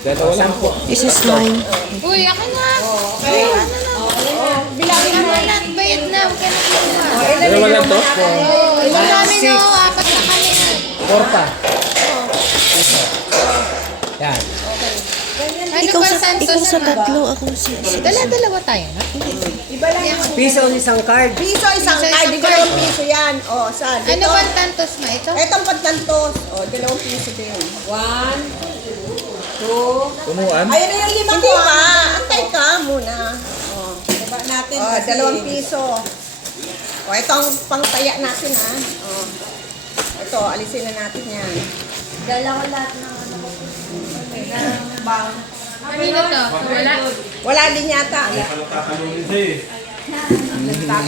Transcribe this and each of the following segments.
Dalawa lang po. This is mine. Uy, ako na. Bilangin mo na. Bayad na. Huwag ka na kinuha. Dalawa lang to? Ilan kami no? Apat na kami. Porta. Yan. Ano Ikaw ba, sa, Santos? ikaw sa tatlo, ako si... Dala-dalawa tayo, no? Piso ang isang card. Piso, isang Piso, card. isang Dalawang card. piso yan. O, saan? Ano ba ang tantos mo? Ito? Etong pagtantos. O, dalawang piso din. 1, 2. Punuan? Ayun na yung lima ko. Hindi pa. Antay ka muna. O, diba natin? O, dalawang piso. O, ito ang pangtaya natin, ha. O, ito, alisin na natin yan. Dala ko lahat ng ano ko. Kanino to? Wala? Wala din yata.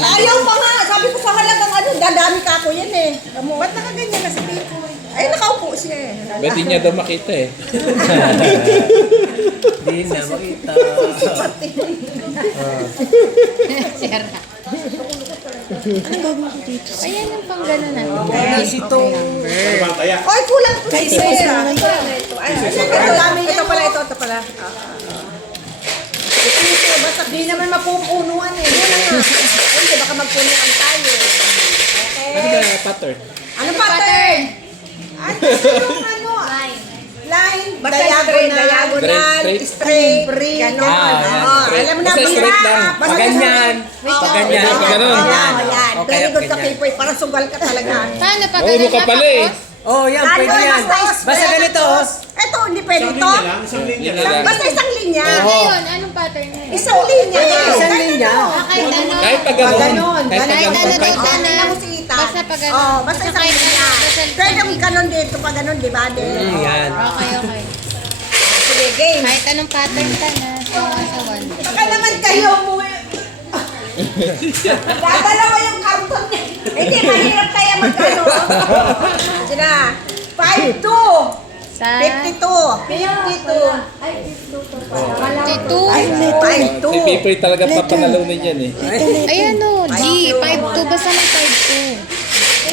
Ayaw pa nga. Sabi ko sa halagang ano, dadami ka ako yan eh. Ba't nakaganyan na sa Pico? Ay, nakaupo siya eh. Pwede niya daw makita eh. Hindi na makita. Sira. Anong gagawin ko dito? Ayan yung pang gano'n na. Kasi itong... Oy, kulang to Guys, siya. isa na lang. Ito pala, ito pala. Ito, basta di naman mapupunuan eh. Yun na nga. Ay, baka magpunuan tayo. Ano Okay. ba pattern? Ano pattern? Ay, yung ano? Line, diagonal, straight, ganon. Alam mo na, Basta straight lang. Pag ganyan. Pag ganyan. Pag ganun. Ayan. Okay, Very good ka, ganyan. Kipoy. Para sugal ka talaga. Paano pag Mauro ganun ka pala eh. Oh, yan. Pwede yan. Basta ganito. oh. Ito, hindi pwede ito. Linya lang. Basta isang linya. Ngayon, anong pattern mo? Isang linya. Isang linya. Kahit ano. Kahit pag ganun. Kahit pag Kahit ganun. ano daw Kahit- na. Ako si Ita. Basta pag ano. Oh, basta isang kahit linya. ano, basta- Pwede yung ganon dito, pag ganon, di ba? Yan. Okay, okay. Sige, game. Kahit anong pattern ka na. Sa one. Baka naman kayo umuwi. Dadalawa yung karton niya. Hindi, mahirap kaya mag-ano. Sige na. 5-2. Sa 52. 52. 52. Ay, Si 5-2. Pipoy talaga papanalunin yan eh. Ayan o, G. 5-2. Basta ng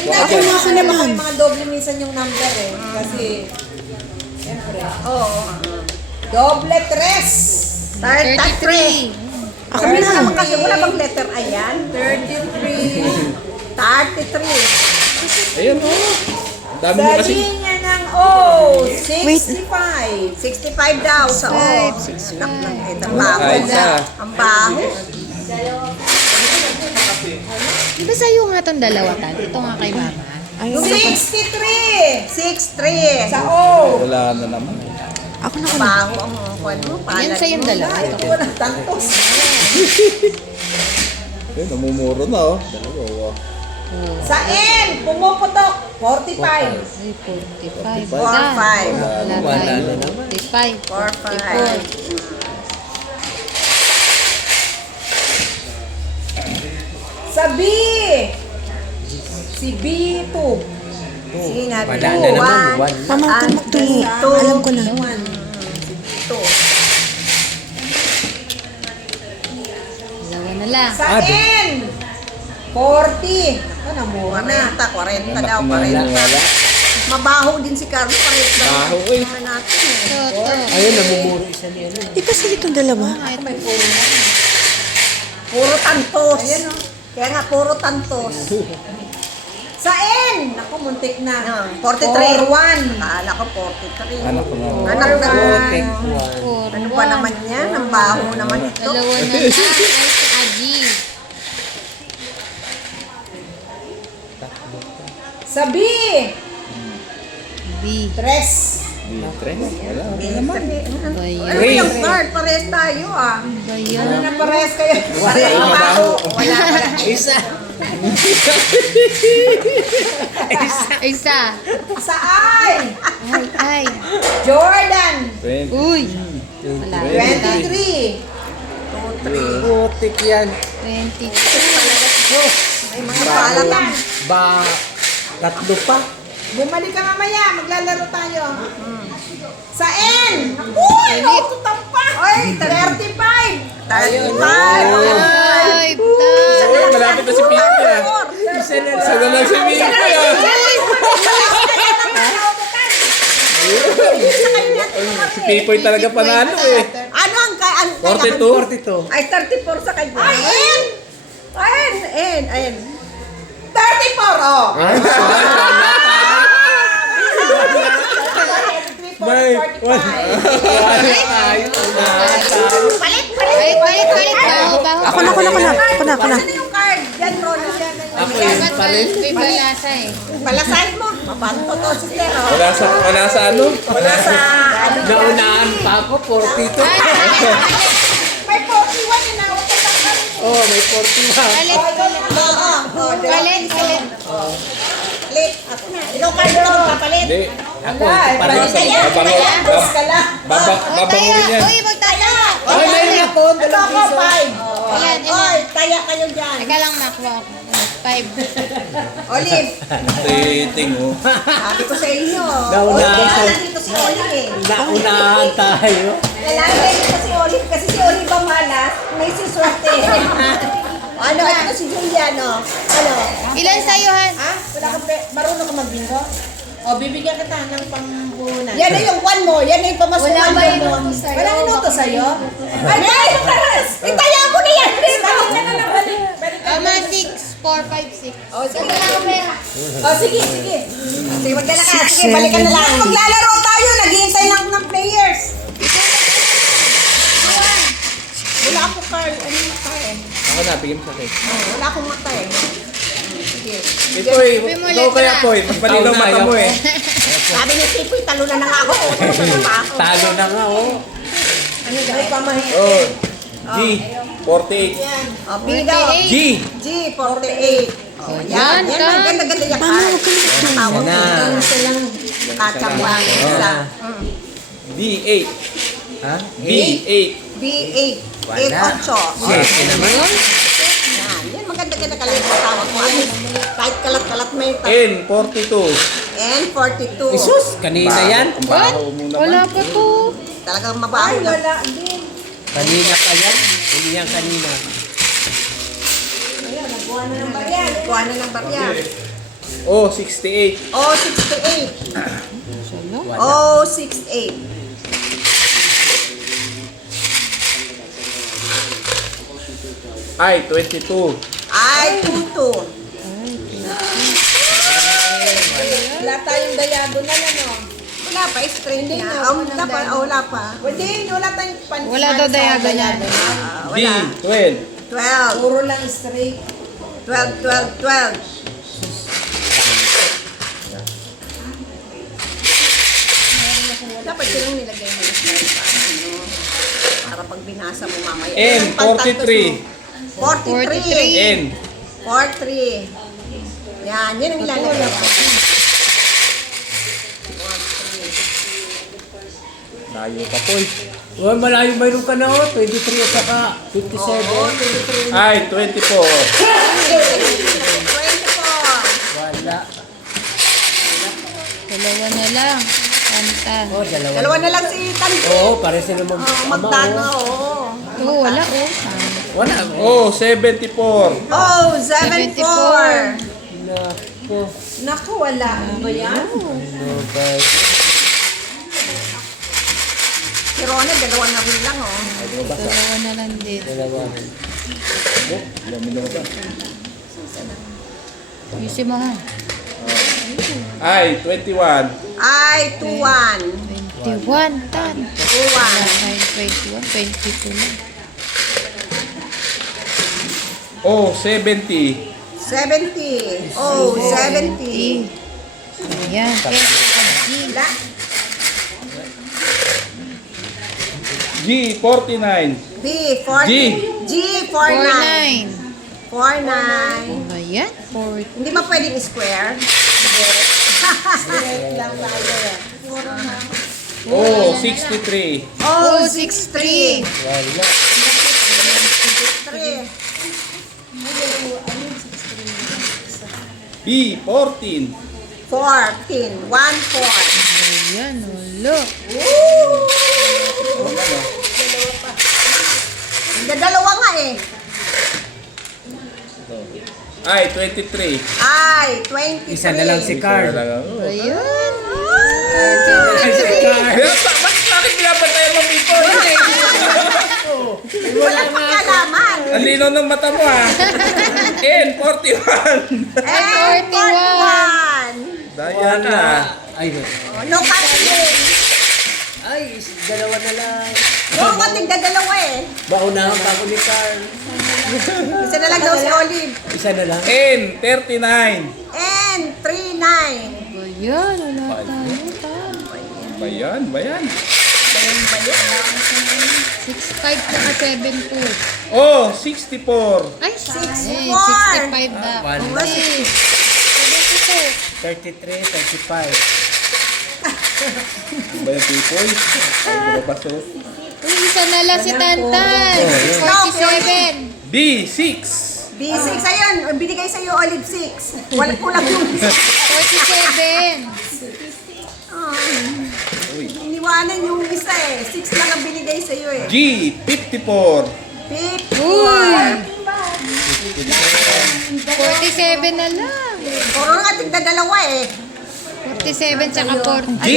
5-2. Ako na ako naman. Mga doble minsan yung number eh. Kasi, siyempre. Oo. Doble 3. 33. 33. Ako na. Kasi wala bang letter I yan? 33. 33. Ayun oh. Dami mo Sa kasi. linya ng O, 65. 65 daw sa O. 65. Ang baho. Ay, isa. Ang baho. Di ba sa'yo nga itong dalawa tan? Ito nga kay mama. Ayun. 63. 63. Sa O. Wala na naman. Ako na ako Ang na. baho ang kwan mo. Yan sa yung dalawa. Ito ko. Walang tantos. Eh, namumuro na oh. Dalawa. Sa N, pumuputok. 45. Ay, 45. 45. Wala Wala tayo. na naman. 45. 45. Sa B. Si B2. Sige nga, Wala 2, na naman. 1. Pamangkin magtungo. Alam ko na. Dalawa na lang. Sa N. 40. Ano, mura na. 40 daw, 40. Wala. Mabaho din si Carlo. Pares daw. Baho eh. Naman natin eh. Ito, ito. Ayun, namumuro isa niya. Di ba sila itong dalawa? Puro tantos. Kaya nga, puro tantos. Sa N. Naku, muntik na. 43. 41. Kala ko 43. Anak ko nga. Anak na. Take one. Ano ba naman yan? Ang baho naman ito. Dalawa na lang. Ay, si Aji. Sa B. B. 3. Litre? Wala. Wala naman. Ba yan? Ano yung card? Pares tayo ah. Ba Ano yan? na pares kayo? Pares baho. Wala. Isa. Isa. Sa I. Ay, ay. Jordan. Friend. Uy. Wala. 23. Putik yan. 22. May mga palatan. Ba, tatlo pa. Bumalik ka mamaya. Maglalaro tayo. Sa N. Uy! Naututan pa. Uy! 35. 35. Ay, Uy, malapit na si Pipoy ah. Isa na lang si Pipoy ah. Sa kanya natin Si Pipoy talaga panalo eh. Ano ang kaya? 42? 42. Ay, 34 sa kanya. Ayan. 34, oh. May, Palit. Baho. Ako na. Saan yung card? Yan, Rona. Dapat may balasa eh. Balasahin mo. Mabanto to, sister, oh. wala sa ano? Wala sa... Naunahan pa ako, 42. May 41 yun na. Oh, may 41. Palit. Palit. Ako na. Ikaw card na magpapalit. Hindi. Ako, parang sa Dos ka lang. Babangurin yan. Uy, magtaya. Ay, mayroon ako. Ito ako, 5. Ilan? Oy, taya kayo dyan. Teka lang, makuha ako. 5. Olive, Titing oh. sabi ko sa inyo. Naunahan Kaya ko. nandito si Olive eh. Naunahan tayo. Kailangan nandito si Olive kasi si Olive ang malas. May siswerte. Ano, ito si Juliano. Ano? Ilan sa'yo, Han? Ha? Wala ka marunong ka magbingo? O, bibigyan kita ng pambuhunan. Yan na yung one mo. Yan na yung pamasukan Wala ba mo. inuto sa'yo? Walang inuto sa'yo? Ay, may taras! Itaya mo na yan! Ama, 6, 4, 5, 6. O, sige. O, sige. Sige, magdala ka. Sige, balikan na lang. Maglalaro tayo. Naghihintay lang ng players. Wala ako card. Ano yung card? Ako na, bigyan mo sa akin. Wala akong mata eh. Sige. Ito ikaw kaya po eh. Magpalinaw mata mo eh. Sabi ni Tipoy, talo na nga ako. Talo na ako. Talo na nga, oh. Ano daw? Pamahin. Oh. G. 48. O, B daw. G. G, 48. O, yan. Yan, ang ganda-ganda yung card. Tawag ko. Ganun silang katsambang. Isa. B8. Ha? B8. B8. Wala. 8-8. Siyempre naman. Yan. Yan, maganda-ganda kalit mo tawag ko. At least, kahit kalat-kalat may N42. N42. Isus, kanina yan. Ang baho mo naman. Wala pa to. Talagang mabaho na. Kanina pa yan. Hindi yan kanina. Kuha na ng barya. Oh, 68. O, 68. Wala. O, 68. I, 22. I, 22. Wala tayong diagonal, ano? Wala pa, straight na. Wala pa, wala pa. Wala tayong pan. Wala daw diagonal. B, Wala. 12. 12. Puro lang straight. 12. Dapat silang nilagay mo yung smile para pag binasa mo mamaya. N, 43. 43. N. 43. Yan, yan ang ilalagay. Layo pa po eh. Oh, malayo mayroon ka na, oh. 23 at saka 57. I, 24. 24. Wala. Dalawa na lang. Kanta. Oh, dalawa. Dalawa na lang si Tanti. Oo, pare sila Magdano, oo. Oo, wala oh. Wala. Oh, 74. Oh, 74. Nako. Naku, wala. Ano ba yan? Ano ba? Si Rona, dalawa na rin lang, oh. Dalawa na lang din. Dalawa. Yung si Mahal. I, 21. I, 2-1. 21, tan. 2-1. 21, 22 na. Oh, 70. 70. Oh, 70. Ayan. Wala. G, 49. B, 40. G. G, 49. 49. 49. Ayan, 40. Hindi ba pwedeng square? Oh, 63. Oh, 63. Wala. 3. B, 14. 14. 1-4. Ayan, ulo. Dalawa nga eh. I, 23. Ay, 23. Isa na lang si Carl. Ayan. Si Carl. Bakit linaw ng mata mo ha. N, 41. And 41. Diana. Ay, No canceling. ay, dalawa na lang. Oo, no, tigda dalawa eh. Baunahan pa ako ni Carl. Isa na lang daw si Olive. Isa na lang. N, 39. And 39. Ayan, wala tayo. Bayan, bayan. 6'5 saka 7'2. Oh, 64. Ay, 64. 65 na. One. Okay. 33, 35. Bayan people. Ay, paso. Uy, isa na lang si Tantan. 47. B, 6. B6, ayun. Binigay sa'yo, Olive 6. Wala ko lang yung 47. Uy. iniwanan yung isa eh. 6 lang ang binigay sa'yo eh. G, 54. 47 na lang. Puro nga tigda dalawa eh. 47 tsaka 40. G,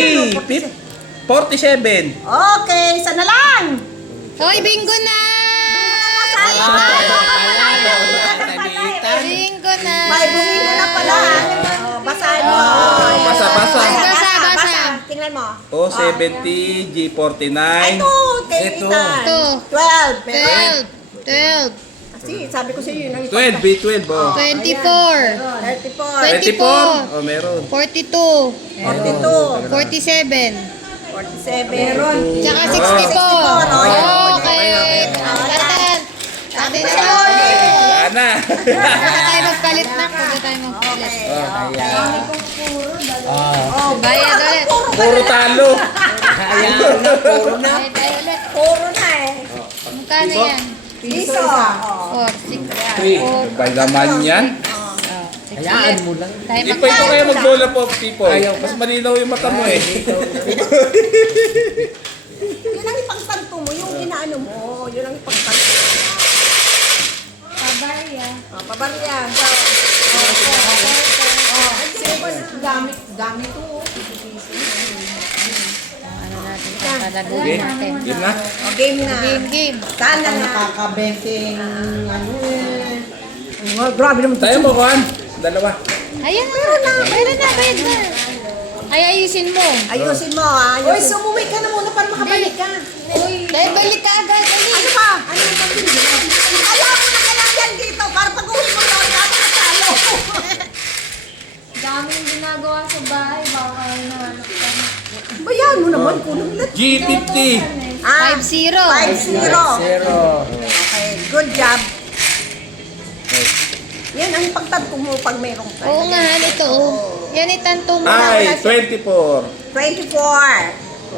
47. Okay, isa na lang. Hoy, bingo na! Bingo na! May bumili na pala. Basahin mo. Basa, basa. Basa. Tingnan mo. O, 70, G, 49. Ito, Ito. Ito. 12. Pero, 12. kasi sabi ko sa'yo, yun ang 12, B, 12. Oh. 24. 34. 24. Oh, meron. 42. 42. 47. 47. Tsaka 64. Okay. Tantan. Sabi na lang. Wala na. Pwede tayo magpalit na. Pwede tayo magpalit. Oh, Bayad ulit. Puro talo. Hayaan na, puro na. Bayad tayo ulit. Puro na eh. Magkano yan? Piso. 4, 6, 4. Bay naman yan. Hayaan mo lang. Tayo Hindi pa ito kayo magbola po, people. Ayaw. Mas malinaw yung mata mo eh. Yun ang ipagtanto mo, yung inaano mo. Yun ang ipagtanto mo. Pabarya. Pabarya. Gamit to. Ano natin? Papalaguin natin. Yun na. Game na. Game. Sana na. Nakakabenting ano eh. Grabe naman. Tayo mo, Juan. Dalawa. Ayan na. Meron na. Bayad na. Ay, ayusin mo. Ayusin mo ha. Oy, sumuwi ka na muna para makabalik ka. Dahil balik ka agad. Ano ba? Ano yung pagpili? Ayaw mo na ka lang yan dito para pag-uwi mo doon dapat natalo. Daming ginagawa sa bahay. Baka nahanap ka. Bayan mo naman kulang lahat. G50. 5-0. 5-0. Zero. Okay, good job. Yan ang pagtanto mo pag mayroong ka. Oo nga, ito. Yan itanto mo. Ay, 24. 24. 24.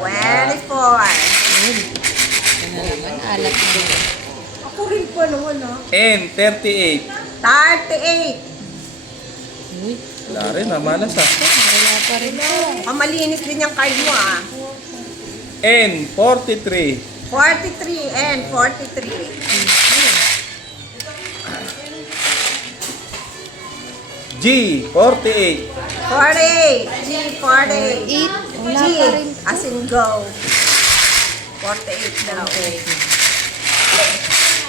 Alat mo. Ako rin pa naman ha. N, 38. 38. Wala rin, malas ah. Wala pa rin po. Pamalinis din yung card mo ah. N, 43. 43 and 43. G, 48. 48. G, 48. 8. Wala G, pa rin. as in go. 48 daw.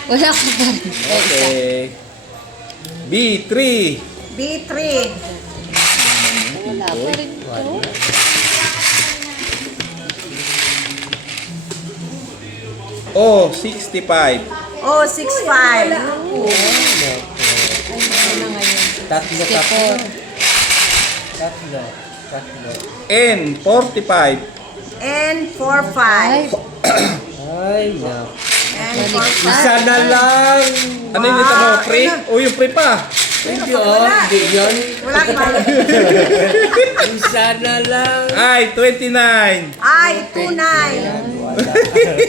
Wala ka pa rin. Okay. B3. B3. Wala pa rin po. O, 65. Oh, 65. Tatlo. N, 45. And 45. Ay, no. And Isa 45. na lang. Ano yung ito mo? Pre? O, yung pre pa. Hindi hindi yun. Wala pa. Isa na lang. Ay, 29. Ay, 29.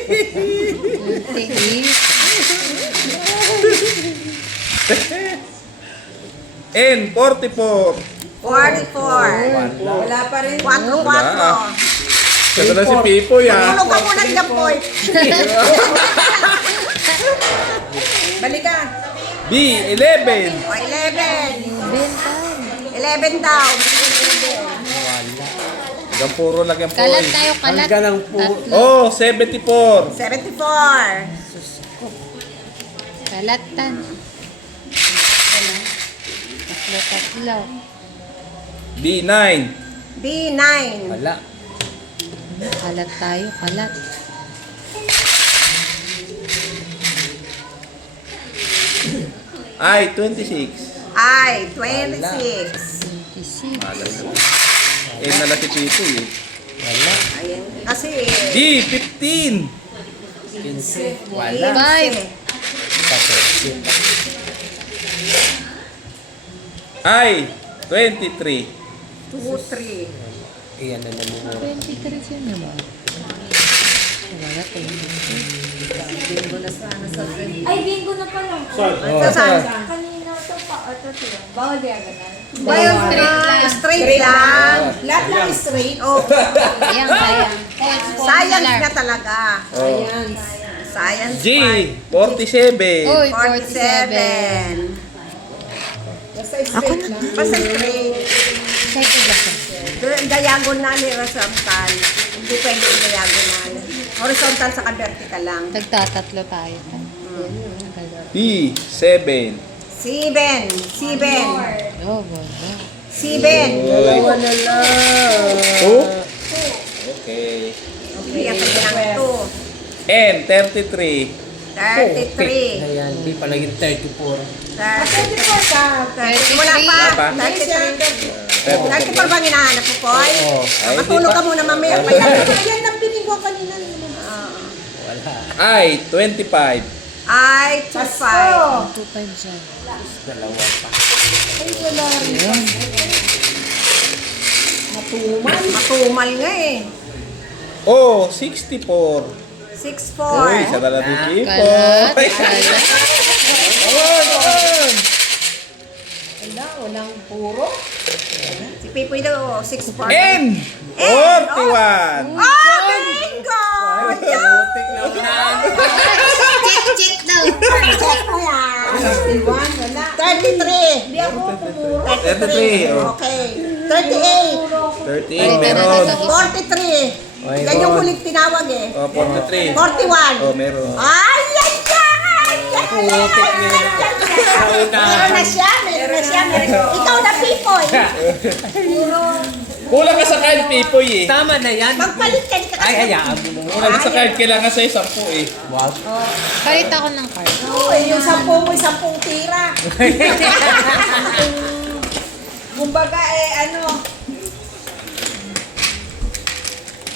N, 44. 44. Wala pa rin. 4-4. Ito na si Pipoy ah. Tulog ka muna ng boy. Balik ka. B, 11. O, 11. 11 daw. Hanggang puro lang yung Kalat poy. tayo, kalat. Hanggang ang po. Tatlo. Oh, 74. 74. Kalatan. Tatlo. B9. B9. Wala. Kalat tayo, kalat. I26. I26. 26. Nala si Pipo eh. Wala. Ayan. Kasi, D15. 15. Wala. 5. 14. I23. 2, 3. Iyan na naman. 23 siya naman. Wala tayo. Ay, bingo na pala. Saan? Kanina ito pa. Ito sila. Bawal diagonal. Bayo straight lang. Lahat lang straight. Oh, Sayang. science na talaga. Oh. Science G. 5. 47. Uy, 47. 47. Basta straight lang. Basta straight. Sa'yo ba siya? Diagonal, horizontal. Hindi pwede yung diagonal. Horizontal saka vertical lang. Tagtatatlo tayo. B7. 7. Oh, wala. 7. Dalawa na lang. 2. Okay. Okay, ang kanya ng 2. N. 33. 33. Ayan, di pa naging 34. 34 ka. 33. Wala pa. Wala pa. 33. 34 bang hinahanap mo, Poy? Oo. Matulog ka muna mamaya. Kaya Yan ang binigwa kanina. Wala. I25. I25. 2.5 siya. Dalawa pa. Matumal nga eh. O. 64. 6'4". Uy, sa dala ni Pipo. Kalat. Ay, Kalat. on. Wala, walang puro. Si Pipoy daw, 6'4". N. 41. Oh, bingo! Putik na unahan. Check daw. Check mo yan. 61, wala. 33. Hindi ako pumuro. 33. Oh. Okay. 38. 13. Meron. 43. Ay, Yan yung meron. huling tinawag eh. Oh, 43. 41. Oh, meron. Ay, yan yan! Putik niya na. Meron na siya. Ikaw na, Pipoy. Kulang ka sa card, Pipo eh. Tama na yan. Magpalit ka kasi. Ay, hayaan mo na. Kulang ka sa card, kailangan sa'yo 10 eh. Wow. Palit ako ng card. Yung 10 mo, 10 tira. Kumbaga ano,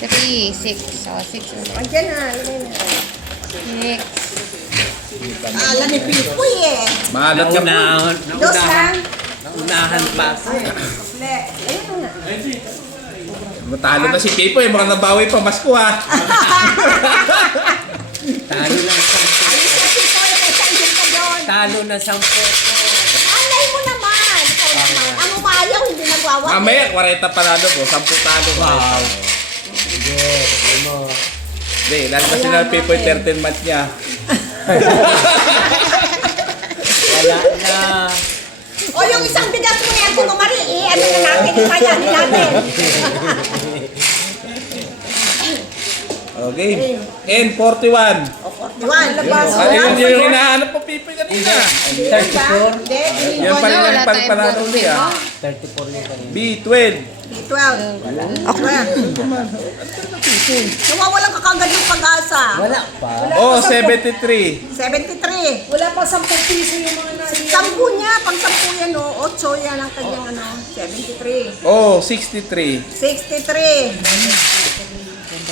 3, 6. So, 6. Andiyan na. Alam mo na. 6. Alam ni Pipoy eh. Maalat ka po. Dos lang. Naunahan pa. Ayun mo na. Matalo na si Pipo eh. Mukhang nabawi pa. Masko ha. Talo na Ayos na, Pipoy. Kaysa ayun ka doon. Talo na 10. Alay mo naman. Ikaw naman. Ang umayaw, hindi nagwawag. Mamaya, 40 panalo po. 10 talo. Wow. Sige, sabi mo. Hindi, lalo na sila Pipo 13 months niya. Wala na. O yung isang bigas mo yan, si Mumari, ano na natin, ipayanin natin. Okay. N41. O, 41. Ayun yung hinahanap po Pipo kanina. 34. Yan pala Wala yung tayong panalo niya. 34 yung kanina. B12. B12. Ako na. Nawawalan ka kagad ng pag-asa. Wala pa. O, 73. 73. wala pa 10 piso yung mga nari. 10 niya, pang 10 yan o. 8 yan ang kanyang 73. O, 63. 63.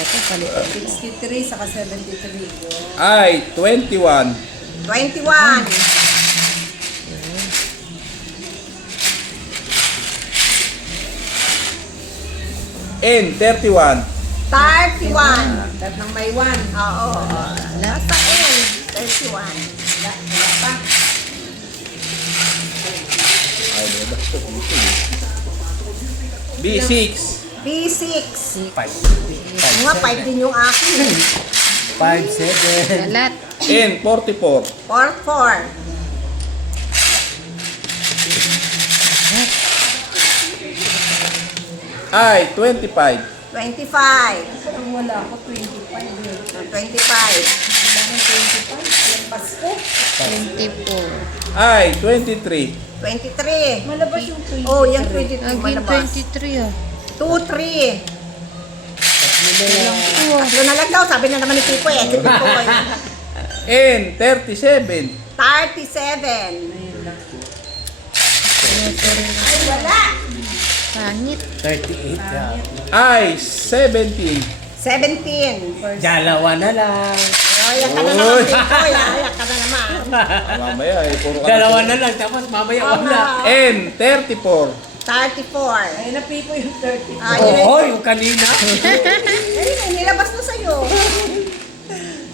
63 saka 73. I, 21. 21. N, 31. 31. Lahat ng may 1. Oo. Nasa N. 31. B6. B6. 5. Nga, 5 din yung akin. 5, 7. Kalat. N, 44. 4. I, 25. 25. Ang wala ko, 25. 25. Pasko. 24. Ay, 23. 23. Malabas yung 23. Oh, yung 23 Again, malabas. 23 ah. 2, 3. Tatlo na lang daw, sabi na naman ni Pipo eh. Si Pipo ko And 37. 37. Ay, wala. Pangit. 38 yan. Ay, 17. 17. Dalawa na lang. Oh, yan ka na naman, Pipo. Yan ka na naman. Mamaya eh, puro ka Dalawa na lang, tapos mamaya wala. And 34. 34. Ayun na Pipo yung 30. Ah, yun Oo, ay, yung kanina. ayun, nilabas na sa'yo.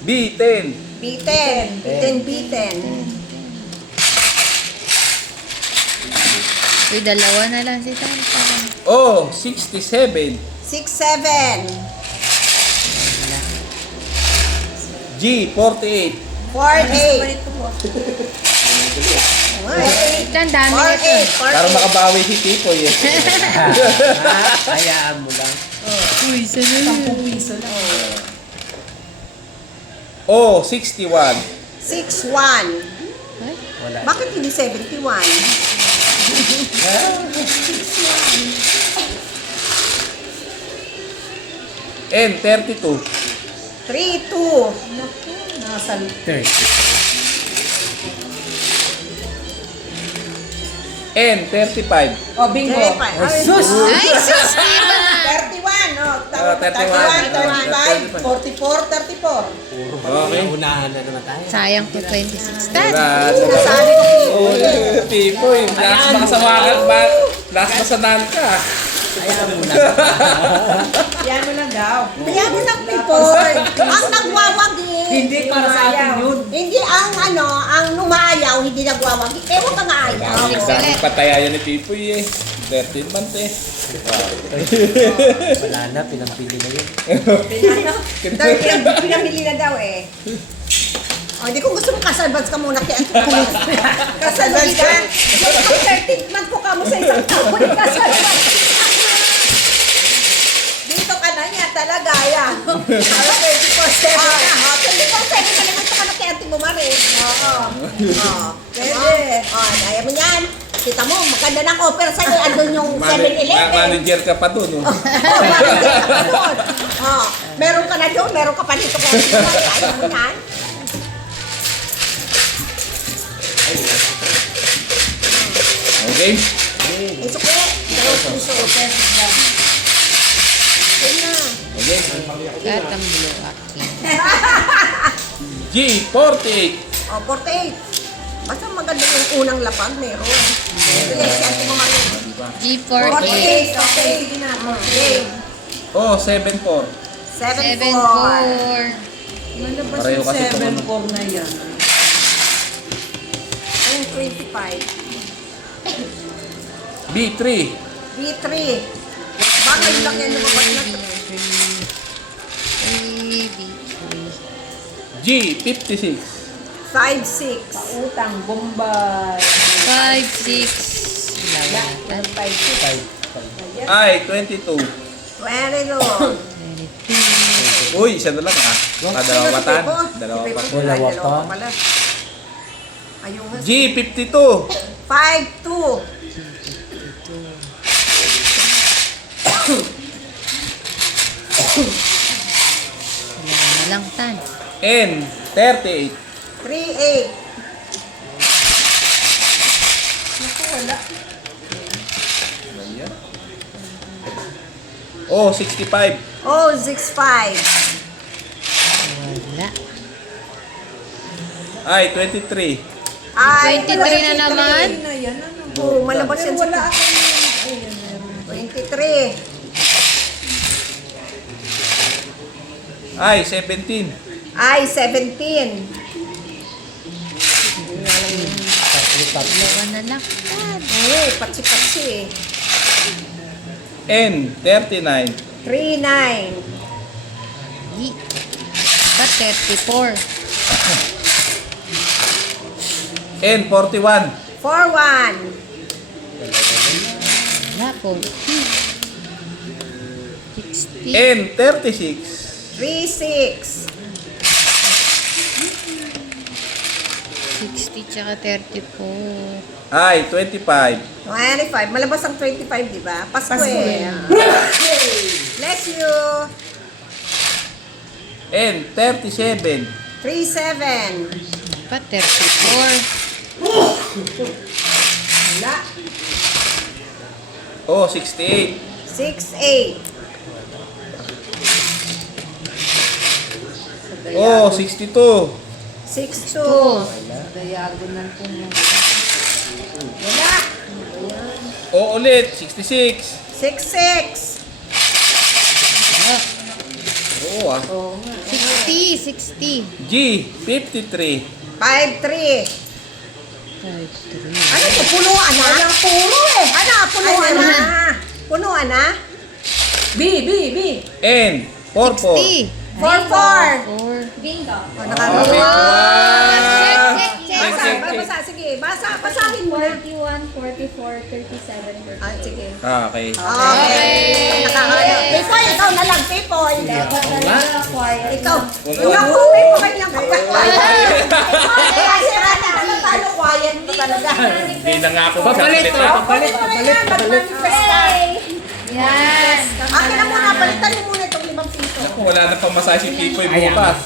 B10. B10. B10. Uy, dalawa na lang si Tantan. Oh, 67. 67. G, 48. 48. Ito, ang dami nito. 48. Para makabawi si Tipoy eh. Hayaan mo lang. Uy, sana yun. Oh, 61. 61. Wala. Bakit hindi 71? And 32. 3-2. Nasa 30. And 35. Oh, bingo. Ay, Sus! Ay, sus, iba na. 31, no? 31, 31, 35, 44, 34. Okay. Unahan na naman tayo. Sayang to 26. Tan. Sinasabi ko, Oh, Tipoy. Last makasamakan ba? Last masanan ka. Hayaan mo na. Yan mo lang daw. Kaya mo lang, Pipoy. Ang nagwawagi. Hindi para sa atin yun. Hindi ang numayaw, hindi nagwawagi. Ewan ka nga ayaw. Daming patayayan ni Tipoy eh. 13 months eh. Wala na, pinampili na yun. Pinamili na daw eh. O, di kung gusto mo kasalbans ka muna kaya kasalbans ka. Yung 13th month ko ka mo sa isang taon, kasalbans. Dito ka na niya talaga, yan. 24/7 na. 24/7 kalimutan ka na kay Auntie Bumari. Oo. Pwede. Daya mo yan. Kita mo, maganda ng offer sa'yo. Andun yung 7-Eleven. Manager ka pa doon. Oh. Manager ka pa doon. Meron ka na doon, meron ka pa dito kay Auntie Bumari. Ayaw mo yan. Okay? Isukli. Dalawang puso. Ayun na. Okay. Gatang blue akin. G, 48. O, 48. Basta maganda yung unang lapag, meron. Sige, si Auntie Bumari. G48. 48. Okay, sige na. Okay. Oh, 74. 7-4. 7-4. Malabas Pareho yung kasi ito, 7-4 na yan. Ayun, 25. B3. B3. Bakit lang yan lumabas na to? B3. G, 56. 5-6. Utang, Bombay. 5-6. Lawatan. I, 22. 22. Uy, isa na lang ah. Dalawa patan. Dalawa pa. Dalawa pa. pala. Ayun nga. G, 52. 5-2. Wala na lang, Tan. N, 38. 3-8. Oh, 65. Oh, 6-5. Wala. I, 23. Ay, 23 na naman. Na yan, ano? Oo, malabas yan Wala sa ako. 23. I, 17. Ay, 17. Dalawa na lang, Tan. Ay, patsi-patsi. N, 39. 3-9. G. Ba't 34? N, 41. 4-1. Wala po. 60. N, 36. 3-6. 30 tsaka 34. Ay, 25. 25. Malabas ang 25, di ba? Pasko Pasko eh. eh. Bless you. And 37. 37. Pa 34. Wala. Oh, 68. 68. Oh, 62. 62. Diagonal po mo. Wala. Oh, ulit, 66. 66. Oo ah. 60. G, 53. 53. 53. Ano to? Punuan na? Walang puro eh. Ano? Punuan na? Punuan na? B. And 44. 60. 44. 4. Bingo. Happy Check, check, check. Basa. Sige. Basahin mo na. 41, 44, 37, 38. Ah, sige. Okay. Okay. Nakakaya. Pipoy, ikaw na lang, Pipoy. Dapat talaga quiet. Ikaw. Yung kupay ko kanyang quiet. Kasi rata na talo quiet mo talaga. Hindi na nga ako Papalit to. magsasalita. Papalit. Yan. Akin na muna, palitan mo muna itong 5 piso. Wala na pang masahe si Pipoy bukas.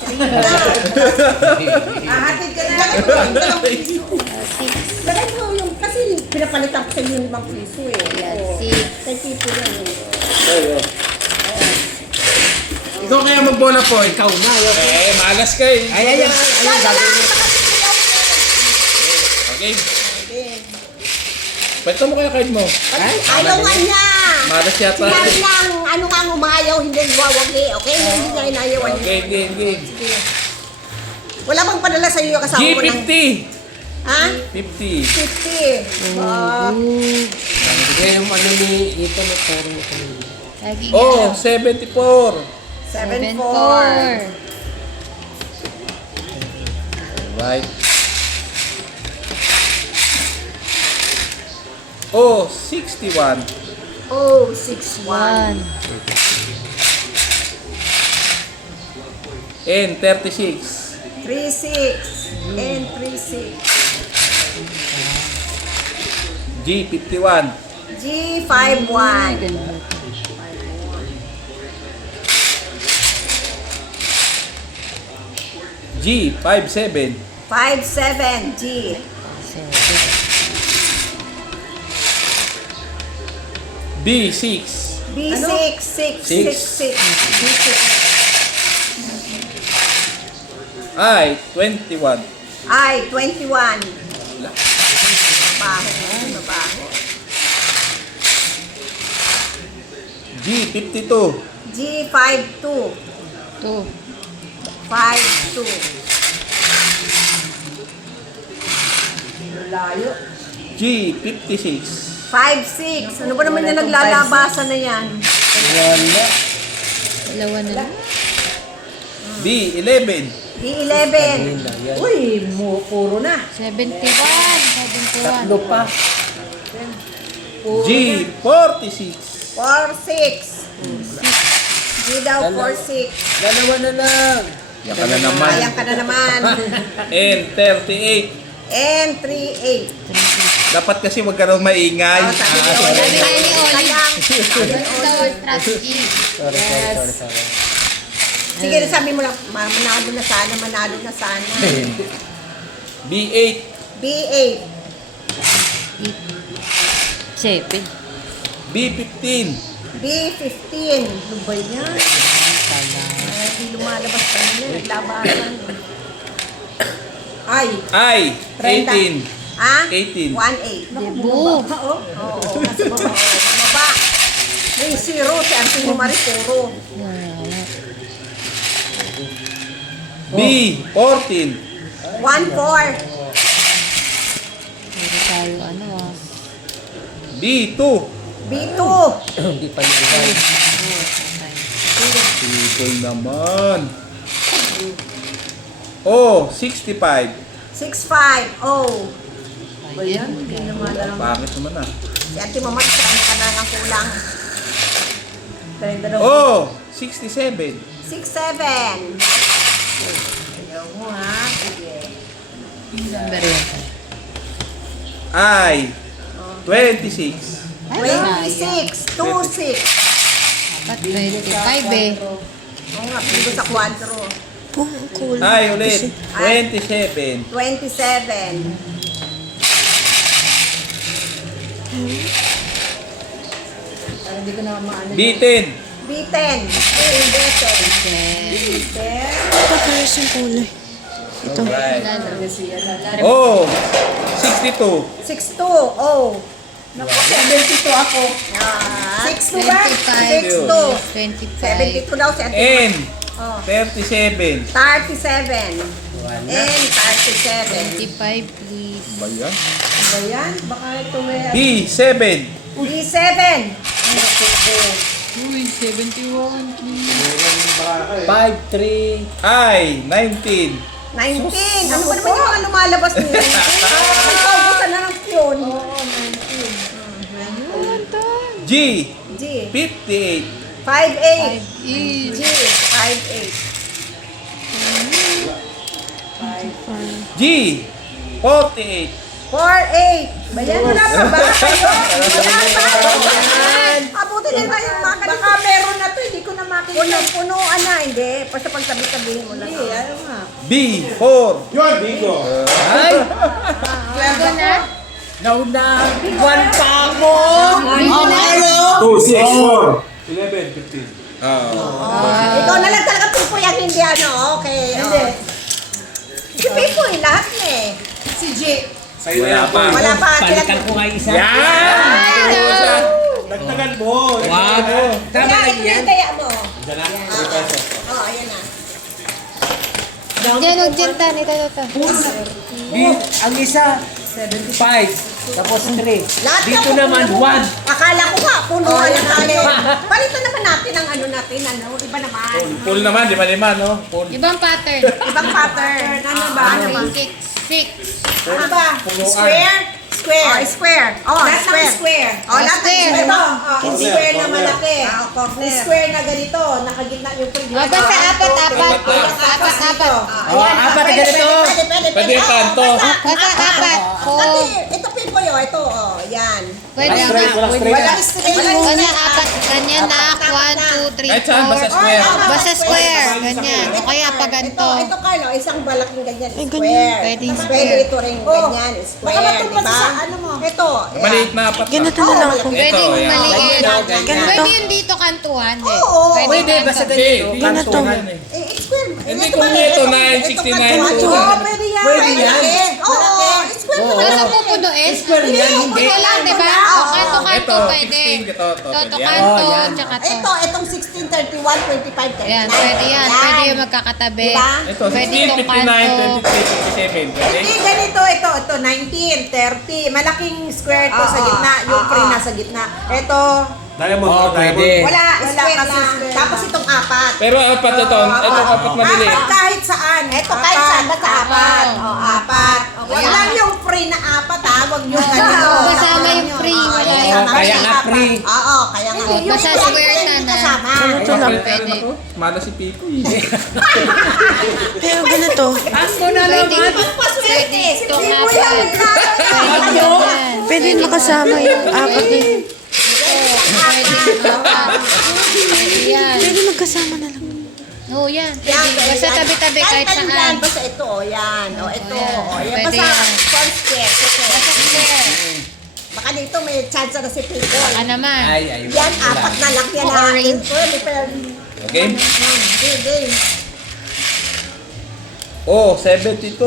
Hatid ka na lang ito. Lagay mo yung, kasi pinapalitan ko sa inyo yung 5 piso eh. Yan, Oo. 6. Kay Pipo yan eh. Ikaw kaya magbola po. Ikaw na. Eh, malas ka eh. Ay, gagawin mo. Okay. Pwede mo kaya card mo. Ayaw nga niya. Malas yata. Sinabi lang, ano nga umayaw, hindi wawagi. Okay? Hindi niya inayawan niya. Okay. Wala bang padala sa iyo kasama ko ng... G50. Ha? 50. 50. Sige, yung ano ni ito na parang Lagi Oh, nga. 74. 74. Right. Oh, 61. Oh, 61. 1. And 36. 36. And 36. G51. G51. G57. 57. G. B6. B6. 6. 6. 6. I21. I, 21. Baho. Mabaho. G52. G52. 2. 52. Layo. G56. 56. Ano ba naman yung naglalabasan na yan? Dalawa na lang. B11. B11. Uy, puro na. 71. Tatlo pa. G46. 46. G daw 46. Dalawa na lang. Yan ka na naman. Ayan ka na naman. And 38. And 38. Dapat kasi wag ka raw maingay. Oh, sabi ni Oli. Sabi nga ni Oli. Sayang. Ganun daw ang strategy. Sorry. Sige, sabi mo lang, manalo na sana, manalo na sana. B8. B8. 7. B15. B15. Ano ba yan? Hindi lumalabas ka na yan. Naglabasan. Ay. I 18. Ha? 18. 1-8. Debu. Oo, nasa baba. Baba. May 0 si Auntie Maripuro. B14. 1-4. Pwede tayo ano ah. B2. B2. Hindi pa nilagay. People naman. Oh, 65. 6-5. Oh. Ayan. Pangit naman ah. Si Auntie Mama, saan ka na ng kulang? Oh, 67. 6-7. Ayaw mo ha. Sige. Number yan. ay 26. 26. 26. Dapat 25 eh. Oo nga, pindo sa 4. Pong cool. Ay, ulit. 27. 27. Parang hindi ko na maano. B10. B10. Pagkakas yung kulay. Ito. Right. Oh, 62. 62. Oh. 72 ako. 62 ba? 25. 62. 72 daw si Ate. N. Oh. 37. 37. And 37. 25 please. Ba yan? Ba yan? Baka ito may... B7. B7. Uy, 71 please. 5-3. Ay, 19. 19. Ano ba naman yung mga lumalabas nila? Ikaw, gusto na ng yun. G. G. 58. 5'8". Each. G. 5'8". G. 48. 4'8". Bayan mo na pa ba kayo? Wala pa. Abuti nila yung mga ganito. Baka meron na to, hindi ko na makikita. Punuan na, hindi. Basta pagsabi-sabihin mo lang. Hindi, ano nga. B4. Ay! Bago na? Nauna! One pa ako! 11, 15. Ikaw na lang talaga Pipoy ang hindi ano. Okay. Hindi. Si Pipoy, lahat na eh. Si J. Wala pa. Wala pa. Balikan ko nga isa. Yan! Dagdagan mo. Wag! Tama Kaya lang ito yan. yung kaya mo. Diyan na. Oo, ayan na. Diyan, huwag dyan tan. Ito. Ang isa, 5. Tapos 3. Lahat Dito na naman, puno. 1. Akala ko nga, punuan na tayo. Palitan naman natin ang ano natin, ano, iba naman. Full naman, di ba lima, no? Full. Ibang pattern. Ibang pattern. Ano ba? Ano ba? 6. Ano ba? Square? Square. Oh, square. Oh, Lahat ng square. Oh, lahat ng Square. square. Yung square na malaki. Corner. Yung square na ganito, nakagitna yung O, basta apat. Apat. Oh, apat na ganito. Pwede yung kanto. Basta apat. Kasi, ito Pipoy, oh, ito, oh, yan. Pwede na. Walang straight. Kanya apat. Ganyan na. 1, 2, 3, Kahit saan, basta 4. square. Basta square. Ganyan. O kaya pa ganito. Ito, Carlo, isang balaking ganyan, Ay, square. ganyan. Pwedeng Tapos square. Pwede ito rin ganyan, square, Baka di ba? ano mo? Ito, Maliit na apat na. Ganito na lang ako. Pwede Ito, yan. maliit. Ganito. Pwede yun dito kantuhan. Oo. Pwede, basta ganito. Hindi, Ganito. kantuhan eh. Square. Hindi ko na ito, 969. Oo, pwede yan. Pwede yan. Oo, square na Ano pupunuin? Square yan, hindi. Ito lang, di ba? O, kanto-kanto Ito, pwede. 16 ito, ito, Toto pwede yan. kanto, Oh, yan. tsaka to. Ito, itong 16, 31, 25, 39. Ayan, pwede yan. Pwede yung magkakatabi. Diba? Ito, Pwede 16, itong 59, kanto. 23, 57. Pwede? Hindi, ganito, ito, 19, 30. Malaking square to sa gitna, yung free nasa gitna. Ito, Oh, pwede. wala Square kasi lang. square. Tapos itong apat. Pero apat ito, ito apat maliliit. Apat kahit saan. Ito kahit saan, basta apat. Oh, apat. Wag Ayan. lang yung free na apat ha. Wag yung ganito. Kasama yung free. Wala Ayan, yung kasama kaya yung nga apat. free. Oo, kaya nga. Oh, Yung basta iba, square hindi na na. kasama. Ganito lang. Pwede. Mala si Pico eh. Pero ganito. Ako na Pwede. naman. Pwede itong Pipo yan. apat. Pwede yan. Pwede makasama yung apat na yun. Pwede itong apat. Pwede yan. Pwede magkasama na lang. Oo, yan. Yan, Pwede. Basta yan. tabi-tabi kahit Yan, saan. basta ito, oh, yan. Oh, ito, yan. oh, yan. Pwede Basta, yan. one square. Ito. Basta square. Baka dito may chance na si Pico. Baka naman. Ay, ayun. Yan, apat na lang yan. O, orange. Pwede, pwede. Okay? Pwede. Oh, 72.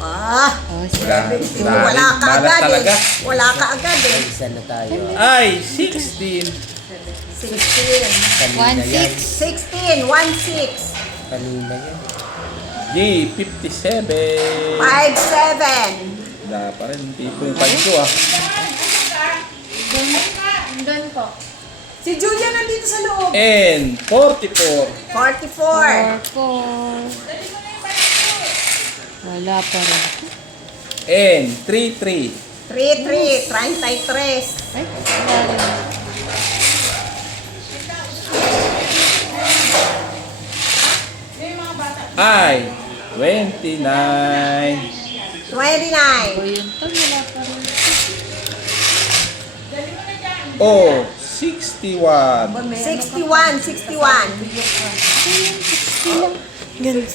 Ah, Oh, wala ka Balas agad talaga. eh. Wala ka agad eh. Isa na tayo. Ay, 16. 16. 1-6. 16, 1-6. Kanina yan. G, 57. 5-7. Wala pa rin. Pico yung kanto ah. Doon po. Si Julia nandito sa loob. N, 44. 44. 4. Wala pa rin. N, 33. 3-3. 33. Ay, wala rin. I, 29. 29. O, yun to. Wala pa rin. O, 61. 61, 61. Ganun.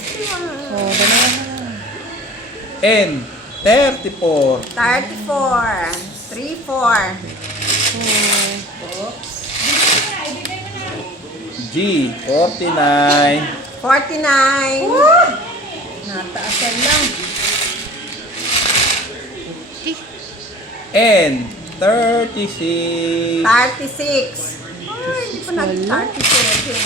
N, 34. 34. 34. G, 49. 49. Nataasan lang. N, 36. 36. Ay, hindi pa nag-37.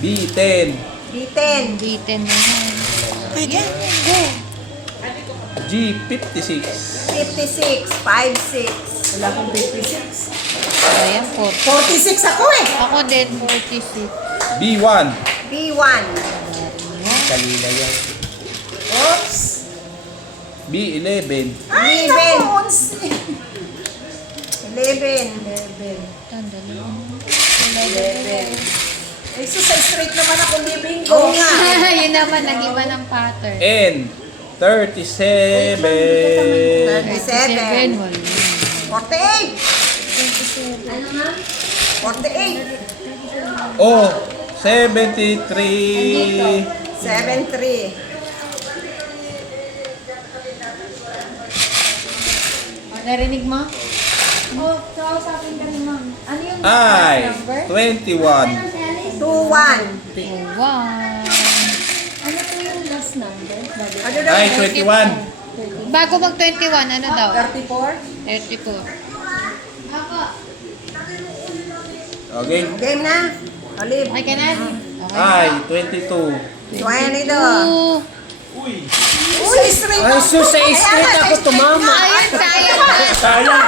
B, 10. B10. Bitin na yan. Pwede. G, 56. 56. 56. Wala akong 56. Ayan, 40. 46 ako eh. Ako din, 46. B1. B1. Kanina yan. Oops. B11. Ay, 11. naku. 11. Tandali. Eh, so sa straight naman ako ni Bingo. Oo nga. Yun naman, nag-iba ng pattern. N, 37. 37. wala. 48. 48. O, 73. 73. Narinig mo? Oh, kausapin ka ni ma'am. Ano yung I, number? 21. 21. Wow. Ano po yung last number? Ano daw? I, 21. Bago mag-21, ano daw? 34. 34. Okay. Game na. Olive. Okay ka na? I, 22. 22. Ooh. Sa straight Ay, so sa straight ako tumama. Ayun, sayang na. Sayang.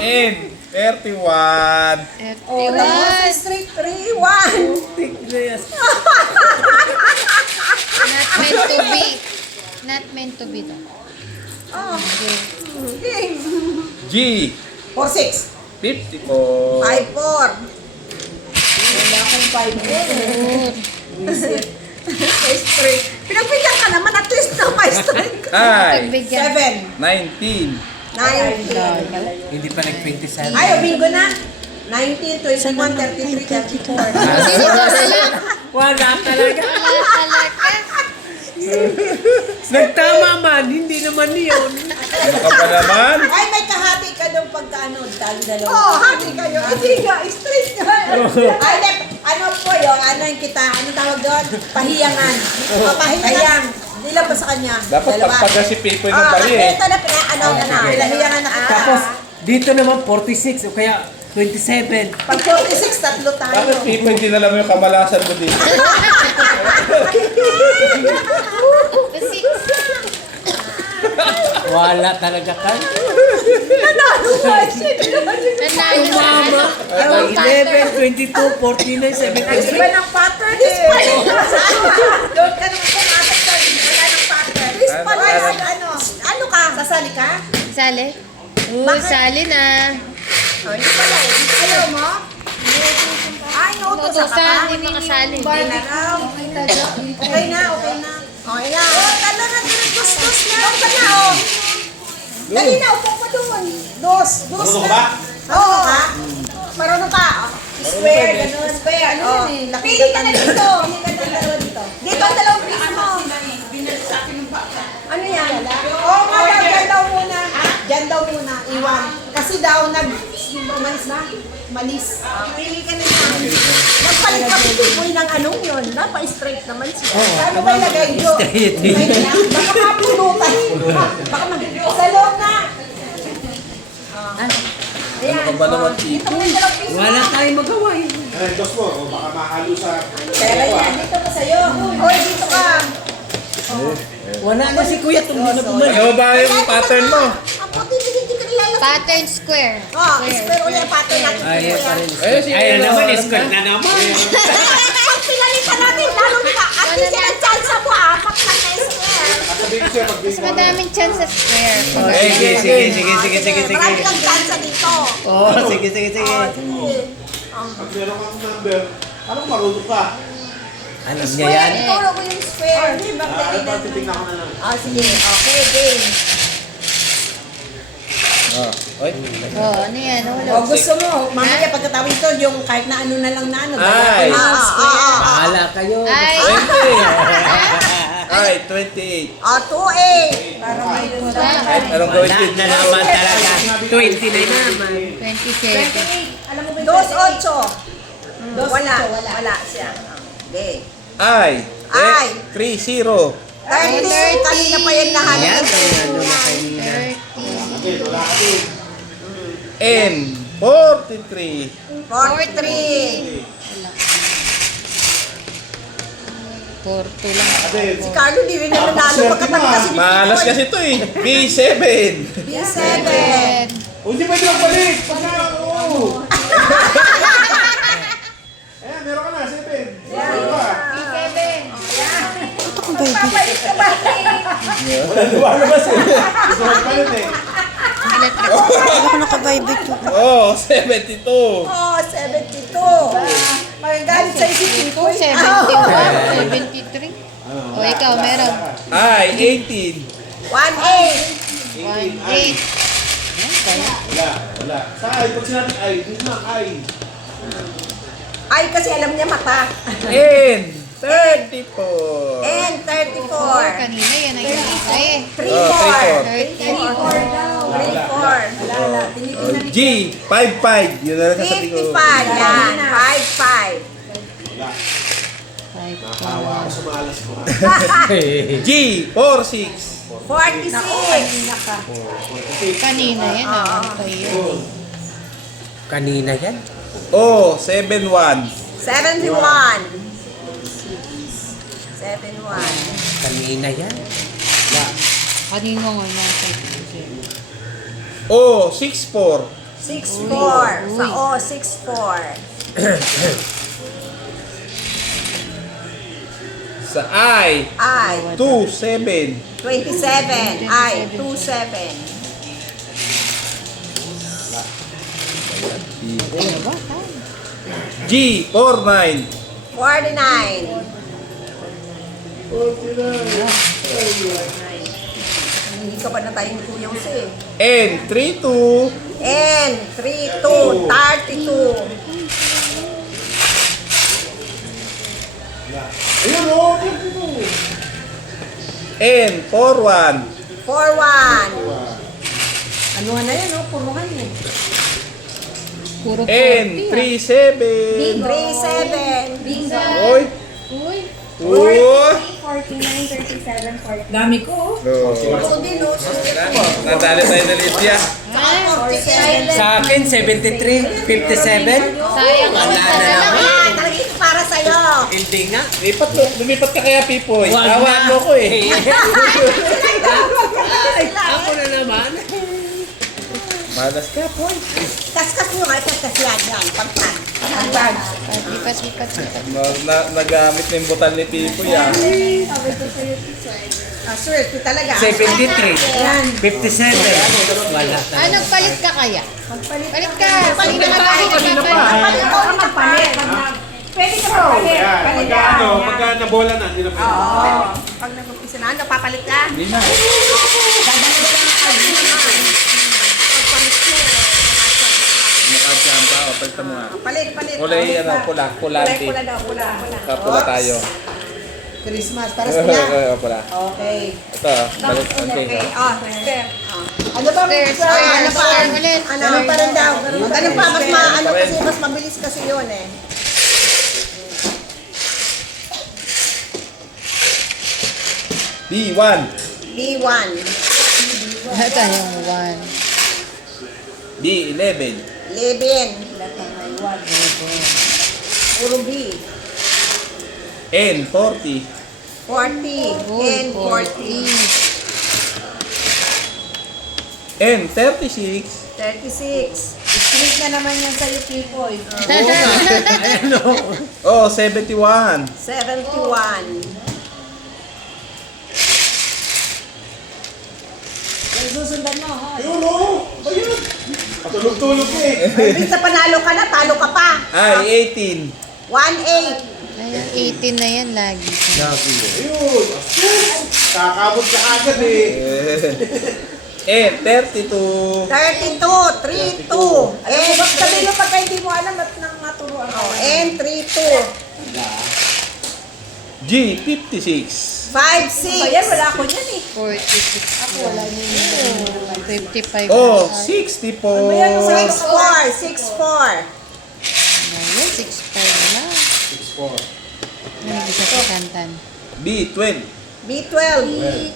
N, 31. 31. Straight 3-1. Not meant to be. Not meant to be daw. G, 4-6. 54. 5-4. Wala akong 5. Straight. Pinagbigyan ka naman at least na may straight. I, Pagbigyan. 7. 19. 19. Hindi pa nag-27. Ay, bingo na. 19, 21, 33, 34. Sino ka lang? Wala talaga. Wala talaga. Nagtama man, hindi naman yun. Ano ka ba naman? Ay, may kahati ka daw pagkaano. Tali dalawa. Oo, hati kayo. Hindi nga, straight nga. Ay, ano po yun? Ano yung kita? Ano tawag doon? Pahiyangan. Pahiyang. Hindi lang ba sa kanya? Dapat pagpaga si Pipoy ng bali eh. Ito na, pinaano na na. Pinahiyangan na kita. Tapos, dito naman 46 o kaya 27. Pag 46, tatlo tayo. Bakit Pipoy hindi na alam yung kamalasan mo dito? Kasi, Wala talaga ka. nanalo na. Anong pattern? 11, 22, 49, 73. Iba ng pattern eh. Doon ka naman pumasok sa wala ng pattern. This pala yung ano. Ano ka? Sasali ka? Sali? Uy, sali na. Oh, hindi pala eh. Ayaw mo? Ay, nautosan ka pa? Utusan, hindi makasali. Hindi na raw. Okay na, okay na. Okay na. Oh, tala na, gustos na. Doon ka na, oh. Dali na, upo pa doon. Dos. Marunong ka ba? Oo. Marunong ka. Square, ganun. Square, ano Oh. yun eh? Pili ka na dito. Pili ka na dalawa dito. Dito ang dalawang piece mo. Ano yan? Oo, nga daw, dyan daw muna. Dyan daw muna, iwan. Kasi daw, umalis na. Malis. Pili ka na yan. Magpalit ka pipipoy ng anong yun. Napa-straight naman siya. Ano ba ilagay nyo? Straight. Baka mapulutan. Baka sa loob na. Ano ka ba naman Dito mo yung dalawang piece mo. Wala tayong magawa eh. Pera yan, dito pa sa'yo. Oy, dito ka. Wala na si Kuya, tumbo na bumalik. Ano ba yung pattern mo? Ang puti, hindi ka nilalaki. Pattern square. Oh, pero ulit ang pattern natin. Ay, Kuya. pa rin. Eh, si Ay, naman, square na naman. Pag pinalitan natin, lalo ka. At least yan ang chance mo, apat lang na square. Mas madaming chance sa square. Sige, sige, sige, sige, sige, sige. Marami kang chance dito. Oh, sige, sige, sige. Oh, sige. Pag meron kang number, anong marunong ka? Alam niya yan. Turo ko yung square. Sige. Okay, game. Oy. Oh, ano yan? O gusto mo, mamaya pagkatapos ito, yung kahit na ano na lang na ano. Ay. Square. Bahala kayo. Ay, 20. Ay, 28. 2-8. Para may Anong gawin Wala din? na naman talaga. 20 na naman. 27. 2-8. Wala siya. Okay. Ay. Ay. 3-0. 30. Kanina pa yan lahat. Yan, ang ano na kanina. 30. N. 43. 43. 40 lang. Si Carlo di rin na nanalo pagkatabi kasi ni Malas kasi ito eh. B7. B7. O, hindi pwede magbalik. Oo. Ayan, meron ka na. 7. Ito kung baby. Lumalabas eh. Gusto magpalit eh. Wala ko naka-vibrate ko. Oh, 72. Oh, 72. Magagalit sa isip ko. 71, 73. O, ikaw, meron. Ay, 18. 1-8. 1, 8. Wala. Sa ay, pag sinabi ay, hindi na ay. Ay, kasi alam niya mata. N. 34. And 34. Kanina yan ang isa eh. 3-4. 30. 3-4. G. 55. Yun na lang sasabihin ko. 55. Yan. 5-5. G. 46. 46. Kanina yan. Ano kayo? Kanina yan. O. 71. 71. 71. Kanina yan. Kanino nga yan? O. 64. 6-4. Sa O, 6-4. Sa I. I. 27. 27. I. 27. G. 49. 49. Hindi ka pa na tayong Kuya Jose. N. 32. N. 3-2. 32. N. 41. 4-1. Ano na yan, no? Puruhan eh. Puro N. 37. 3-7. Bingo. Oy. Uy. Uy. 49, 37, 40. Dami ko. Ako din, no? Nadali tayo na Lydia. Sa akin, 73, 57. Sayang Wala na naman. Ah, talagang para sa'yo. Hindi nga. Lumipat ka kaya, Pipoy. Wag Awaan na. mo ko eh. Ako na naman. Malas ka, Poy. Kaskas nyo nga, kaskas yan. Pagtan. Lipat. Nagamit na yung butal ni Pipoy ah. Swerte talaga. 73, Yan. 57. Wala Ah, talaga. nagpalit ka kaya? Palit ka. Palit Sino na na tayo. nagpalit? Palit ko na magpalit. Pwede ka magpalit. Palit ka. Pagka nabola na, hindi na pwede. Oo. Pag nag-umpisa na, napapalit ka. Hindi na. Nakachamba, o palita mo nga. Palit. Kulay, ano, pula. Pulanti. Pula daw, pula. Kapula tayo. Christmas, para sa pula. Pula. Okay. Ito, balik. Okay. Okay. Ano pa? Ano pa? ulit. Ano pa rin daw? Ano pa? Mas ano kasi, mas mabilis kasi yun eh. B1. B1. Ito yung 1. B11. 11. Puro B. N40. 40. Uy, And 40. N36. 36. Street na naman yan sa'yo, Pipoy. Oh, 71. 71. Susundan mo, ha? Patulog-tulog eh. Ibig sa panalo ka na, talo ka pa. Ay, 18. 1-8. Ayan, 18 na yan lagi. Kakabot ka agad eh. And 32. 32, 3, 2. And Sabi mo pagka hindi mo alam at nang maturuan ka. and 3, 2. G 56. 5, 6. Ayan, wala ako niyan eh. 46. Ako wala nyo. 55. Oh, na. 64. 6, 4, 6, 4. Ayan, 65 na. 6-4. Ano isa si Tantan? B 12. B12. Ayan.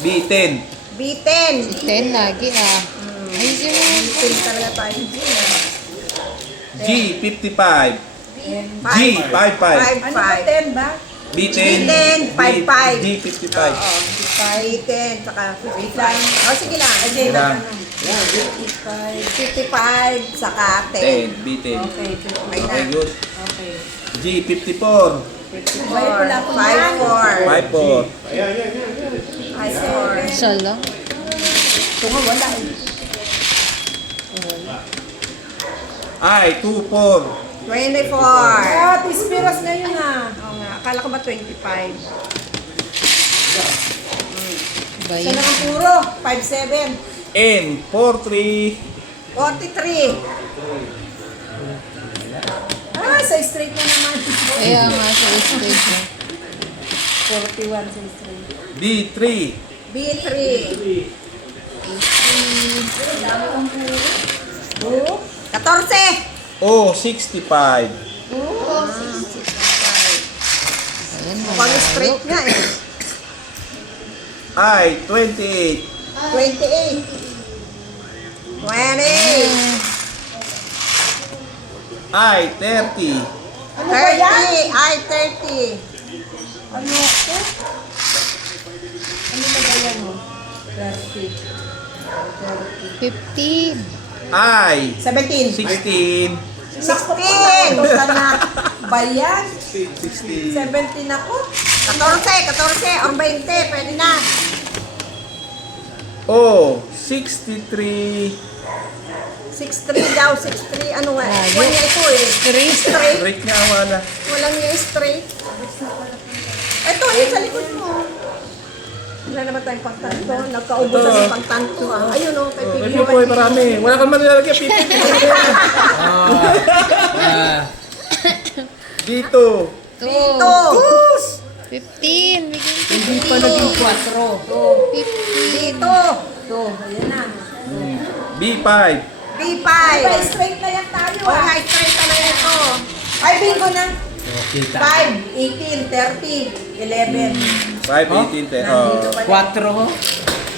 B 10. B10. Si 10 lagi ah. Ay, si B10 talaga tayo. G 55. G 55. 5, Ano ba, 10 ba? B 10. B10, 55. G 55. Oo, B10, saka 55. O, sige lang. Sige lang. 55, saka 10. 10. B 10. Okay, Ay Okay, na. good. okay. G 54. 4, wala ko 5, 4. 54. 5, 4. Isa lang. Ito nga, wala eh. I 24. 24. Ah, Tispiras ngayon ah. Oo nga, akala ko ba 25? Ba Siya yun? naman puro. 5-7. N 43. 43. Ah, sa straight na naman. Kaya nga sa stage mo. 41 sa straight. B 3. B3. Oo. 14. O 65. Ayan, Mukhang straight nga eh. I 28. 28. 20. I 30. 30. I 30. Ano ako? Ano ba yan mo? 30. 15. I 17. 16. 16. na. Bayan? 16. 17 ako? 14 or 20. Pwede na. O 63. 6'3 daw. 6'3. Ano nga? Ayun. Wala ito eh. Straight. Break nga wala. Walang yung straight. Ito, yun sa likod mo. Wala naman tayong pagtanto. Nagkaubusan sa pagtanto. Ah. Ayun o, kay May Pipi. pipoy marami. Wala kang manilalagyan pipi. Dito. 2. Ito. 15. Bigyan Hindi pa naging 4. 15. Dito. Ito, ayan na. B5. B5. Ba, straight na yan tayo O nga, ah. straight na lang ito. Ay, bingo na. Kita. 5, 18, 30, 11. 5, 18, 10. Oh. 4.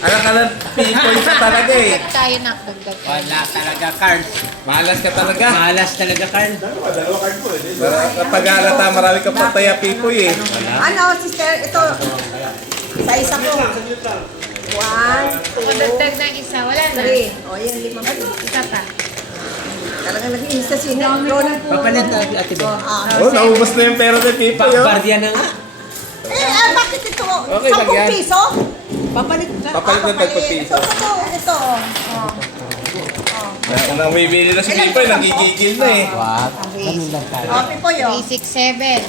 Alam ka lang, pipoy ka talaga eh. Dagdag tayo na. Dagdag tayo. Wala talaga, Carl. Malas ka talaga. Malas talaga, Carl. Kapag alata, marami ka pataya pipoy eh. Ano, sister, ito. Sa isa ko. 1, O, dagdag ng isa. Wala na. 3. O, yan, 5. Isa pa. Talagang nag-inis sa sine. Ronald. Papalit na, Ate Ben. Oh, naubos na yung pera ng pipoy oh. Barya ng... Bakit ito? Okay, 10 bagyan. piso? Papalit na. Papalit ng tagpapiso. Ito. Kung namibili na si pipoy, nagigigil na eh. Ganun lang tayo. Okay po yun. 3, 6, 7.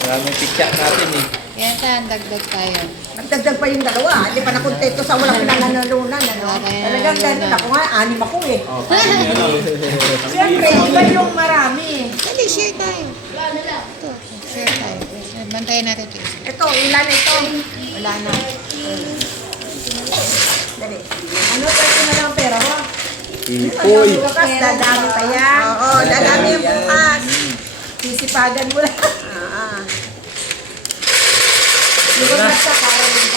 Maraming tikyak natin eh. Kaya saan dagdag tayo? Nagdagdag pa yung dalawa. Hindi pa nakontento sa walang pinananalunan. Ano? Talagang ganun ako nga. 6 ako eh. Siyempre, iba yung marami. Dali, share tayo. Ito, share tayo. Bantayan natin ito. Ito, ilan ito? Wala na. Dali. Ano, 30 na lang ang pera mo? Pipoy. Bukas, dadami pa yan. Oo, dadami yung bukas. Sisipagan mo lang. Di ba basta parang yung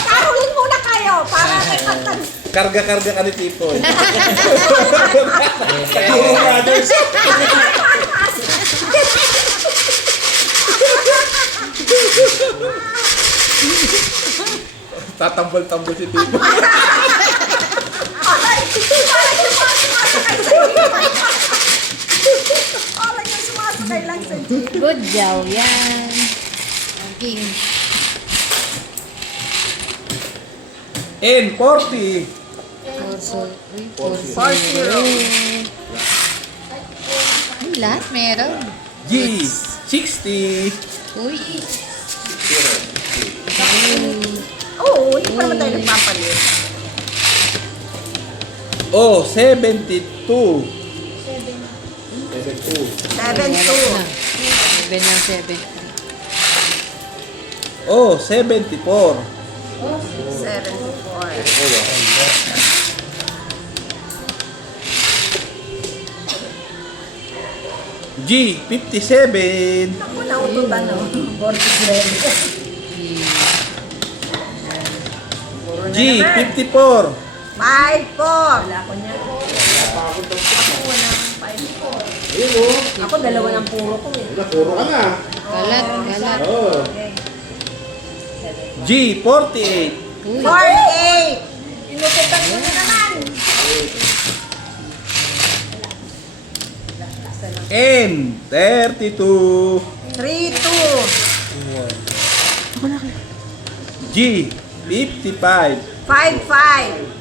Karulin muna kayo para may kanta. Karga-karga ka ni pipoy. Kayo brothers. Tatambol-tambol si pipoy. Parang yung sumasakay lang sa jeep. Good job, yan. King. N, 40. 40. Ay, lahat meron. G, 60. Uy. Oo, hindi pa naman tayo nagpapalit. O, 72. 72. 7 ng 7. O, 74. 74. G, 57. Ako na uto ba no? 47. G, 54. 5-4. Wala ko niya. Ako dalawa ng puro ko eh. Galat, galat. G, 48. 48. Inututan mo na naman. N, 32. 3-2. G, 55. 5-5.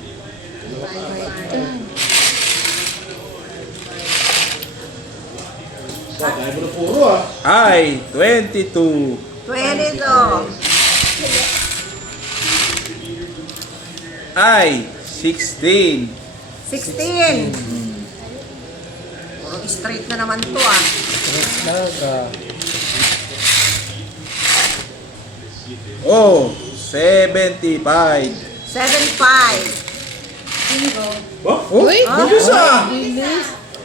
I, 22. 22. I, 16. 16. Puro straight na naman to ah. O, 75. 7-5. Uy! Bilis ah!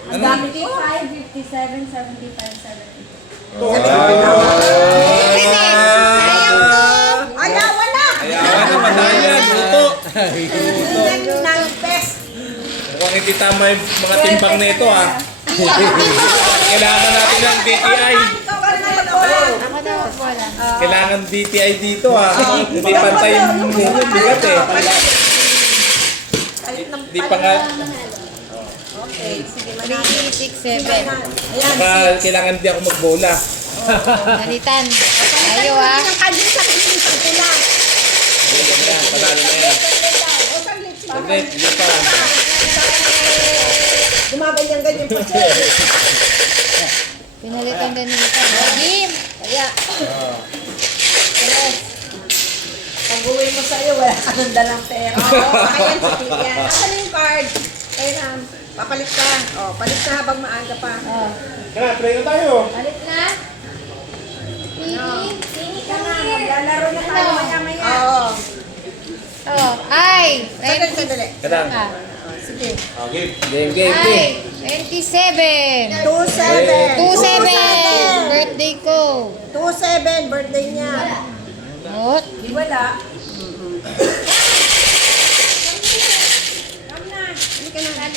Ang dami din. 5, 57, 75, 70. Ayawan na! Ayawan na, madayan. Luto. Yan ng best. Mukhang hindi tama yung mga timbang na ito ah. Kailangan natin ng DTI. Ikaw ka na mag-bola. Ako na wala. Kailangan DTI dito ah. Hindi pantay yung bigat eh. Hindi pa nga. Okay, sige 3, manalo. 6, 7. Ayan. Baka kailangan di ako magbola. Nalitan. Tayo ah. Ang kanya sa kinisang pula. Yan, panalo na yan. O, saglit. Saglit, hindi pa. Gumaganyan-ganyan pa siya. Pinalitan din nito. Game! Kaya. Yes. Pag-uwi mo sa'yo, wala ka nang dalang pera. Oo, ayan sa tiyan. Asan na yung card? Kaya papalit ka. O, palit ka habang maaga pa. Kaya, try na tayo. Palit na. Sini ka na. Maglalaro na tayo maya-maya. Oo. Oh, ay! Sandali. Kadang. Sige. Game. Ay! 27! 2-7. 27! Birthday ko! 2-7, birthday niya. Not? Di wala.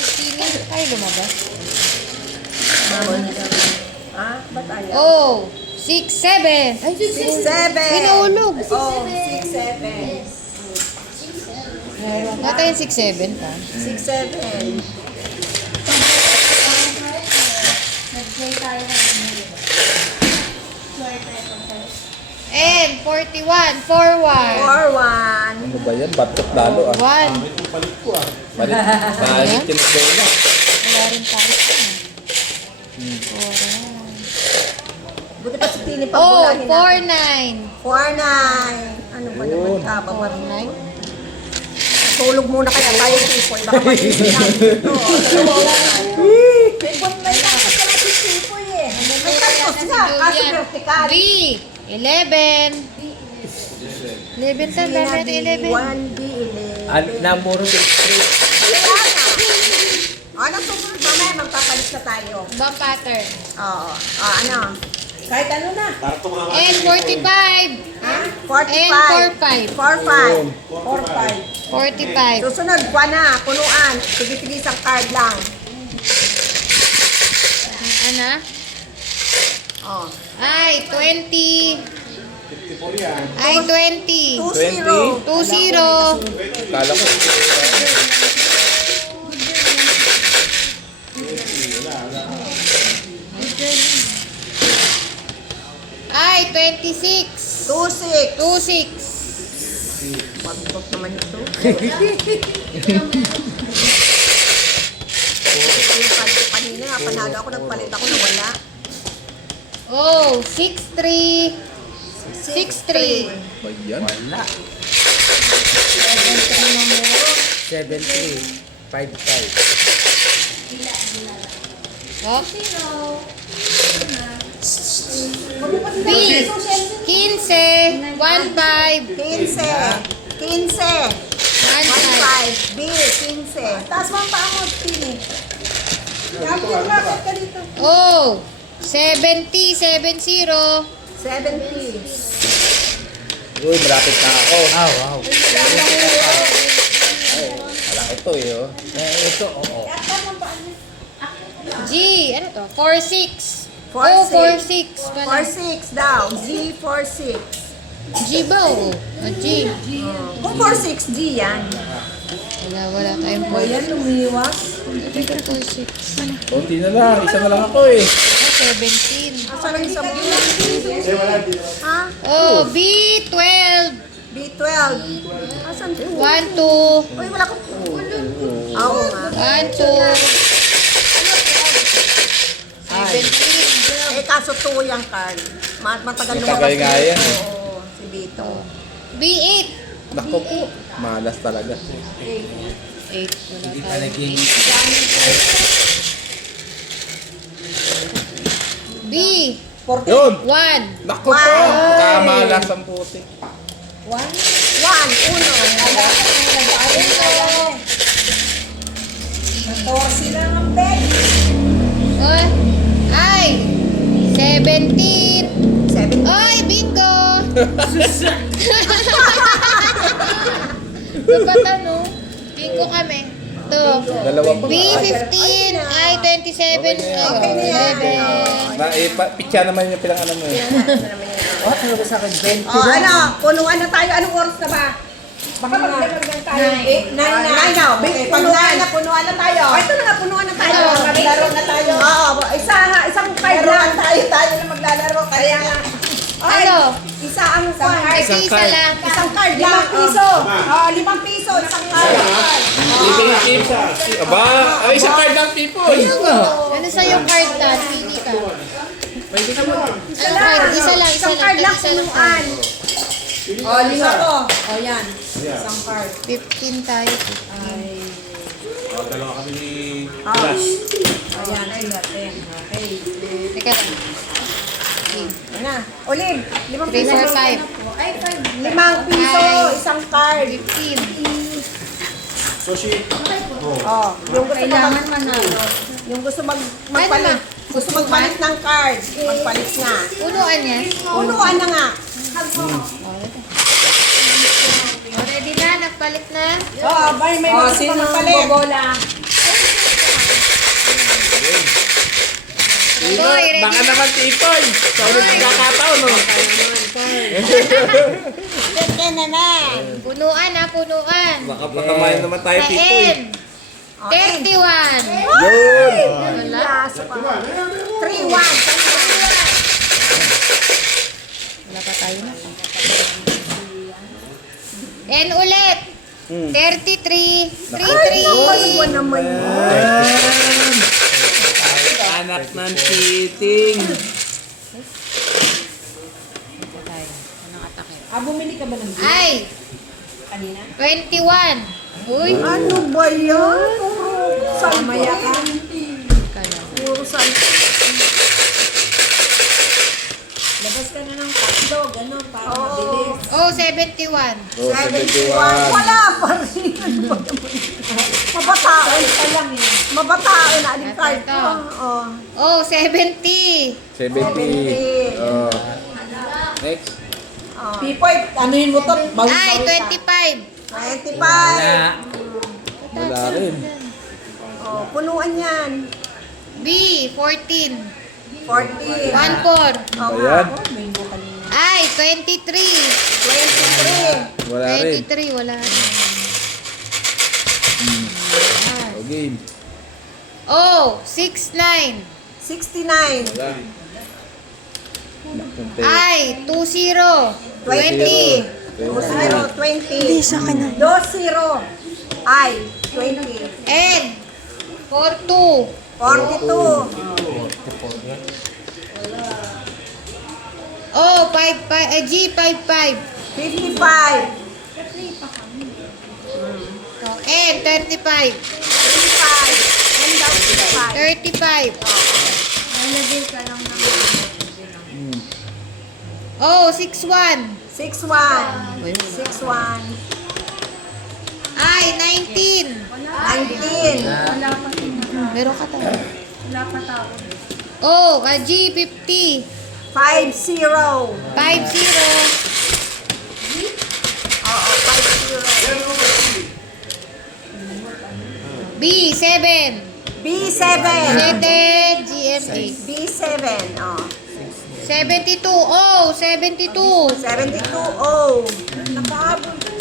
Sini. Ay, lumabas. Ha? Ba't ayaw? Oh! 6, 7! Ay, 6-7. Pinulog! Oh, 6-7. Nata yung 6, 7 pa. 6-7. Nag-play tayo ng And 41, 4-1. 4-1. Ano ba yan? Batot lalo ah. 1. Palit. Palit yung bola. Wala rin tayo. Buti pa si Tini pa Oh, bulahin 4-9. 4-9. Ano ba naman ka? Baba 4-9. Tulog muna kaya tayo Tipoy. Baka magising lang. Pipon na yung nakasal na si Tipoy eh. May tapos na. Kaso vertical. 3, 11. 11 ta, dapat 11. 1B11. Namuro ko straight. Ano susunod mamaya? Magpapalit na tayo. Ibang pattern. Oo. Ano? Kahit ano na. And 45. Ha? And 45. 45. 45. 45. Susunod, kuha na. Punuan. Sige-sige isang card lang. Ano? Oh. Ay, 20. Ay, 20. 2-0. 2-0. Kala ko. Ay, 26. 2-6. 2-6. Lambot naman ito. Kanina nga, panalo ako, nagpalit ako na wala. Oh, 6-3. 6-3. Ba yan? Wala. 7-3. 5-5. Oh. B. 15. 1-5. 15. 15. 1-5. 1-5. B. 15. Taas mo ang paa mo, Pili. Champion bakit ka dito? Oh, 70. 7-0. 70. Uy, malapit na ako. Wow. Malaki to eh, oh. Ito, oo. G. Ano to? 4-6. 4-6. Oh, 4-6 pala. 4-6 daw. G, 4-6. G ba o? G. Kung 4-6, G yan. Wala tayong O yan, lumiwas. 4-6. Kunti na lang. Isa na lang ako eh. 17. Asa lang sa Ha? Oh, B12. B12. Asan? 1-2. Uy, wala ko. Oo nga. 1-2. 17. Eh, kaso 2 yung card. Matagal Matagal nga yan eh. Oo, si Bito. B8. Naku po. Malas talaga. 8. Wala Hindi pa tayo. naging... B. Yun! 1. Naku po. Kamalas ang puti. 1, 1. 14 lang ang bet. Oh. Ay. 17. 7. Ay, bingo. Dapat ano? Bingo kami. Ito. Dalawa pa. B15. Ay, 27. Okay na yan. 11. Pitya naman yung pinang ano mo eh. What? Ano ba sa akin? 20 Oh, ano? Punuan na tayo. Anong oras na ba? Baka magdagdag lang tayo. 9 na. Pag 9 na, punuan na tayo. Ito na nga, punuan na tayo. Maglaro na tayo. Oo, isang card lang tayo. Tayo na maglalaro. Kaya nga. Ano? Isa ang card. Ay, isa lang. Isang card lang. 5 piso. 5 piso. Isang card. Aba, ay isang card lang people. Ano sa'yo card tan? Pili ka. Ano card? Isa lang. Isang card lang Isa lang. punuan. Oh, 5 ko. Oh, yan. Isang card. 15 tayo. Dalawa kami ni Oh, yan. Ay, natin. Okay. Teka lang. Yan na. Ulim. 5 3, piso. 4, 5. 5 piso. Isang card. 15. Oh, yung gusto Kailangan manalo. yung gusto magpalit. Gusto magpalit ng card. Magpalit nga. Punuan yan. Punuan na nga. O, ready na? Nagpalit na? Oh, may gusto pa magpalit. Toy, ready Baka na? naman tipoy. Sorry pagkakataon no. Yan na na. Punuan ha, punuan. Baka patamayan naman tayo tipoy. Kain. 31. Yun! Wala. 3-1. Wala pa tayo na. And ulit. 33. 3-3. naman Anak ng cheating. bumili ka ba ng Ay. kanina? 21. Uy. Ano ba yan? Mamaya ka. Puro sal. Labas ka na ng tatlo, gano'n, para mabilis. Oh, 71. Oh, 71. Wala pa rin. Mabataon pa lang eh. Mabataon na aling card ko. Oh. Oh, 70. 70. Oh. Next. Pipoy, ano yun mo to? Ay, 25. 25. Wala rin. Oh, punuan yan. B, 14. 40. 1-4. Ayan. Ay, 23. 23. Wala rin. 23, wala rin. O game. Oh, 6-9. 69. Wala. Ay, 20. 20. 20. Hindi, 20. sa akin na. 2-0. Ay, 20. N. 42. 42. O, 55. G, 55. 55. O, N, 35. 35. And daw 35. 35. Nalagay ka lang ng O, 61. 61. 61. I, 19. 19. wala pa Meron ka tayo. wala pa tao. O, G, 50. 50. 50. Oo, 50. B, 7. B7. Rated GMA. B7. Oh. 72. O, 72. 72. Oh. Nakahabol ka na.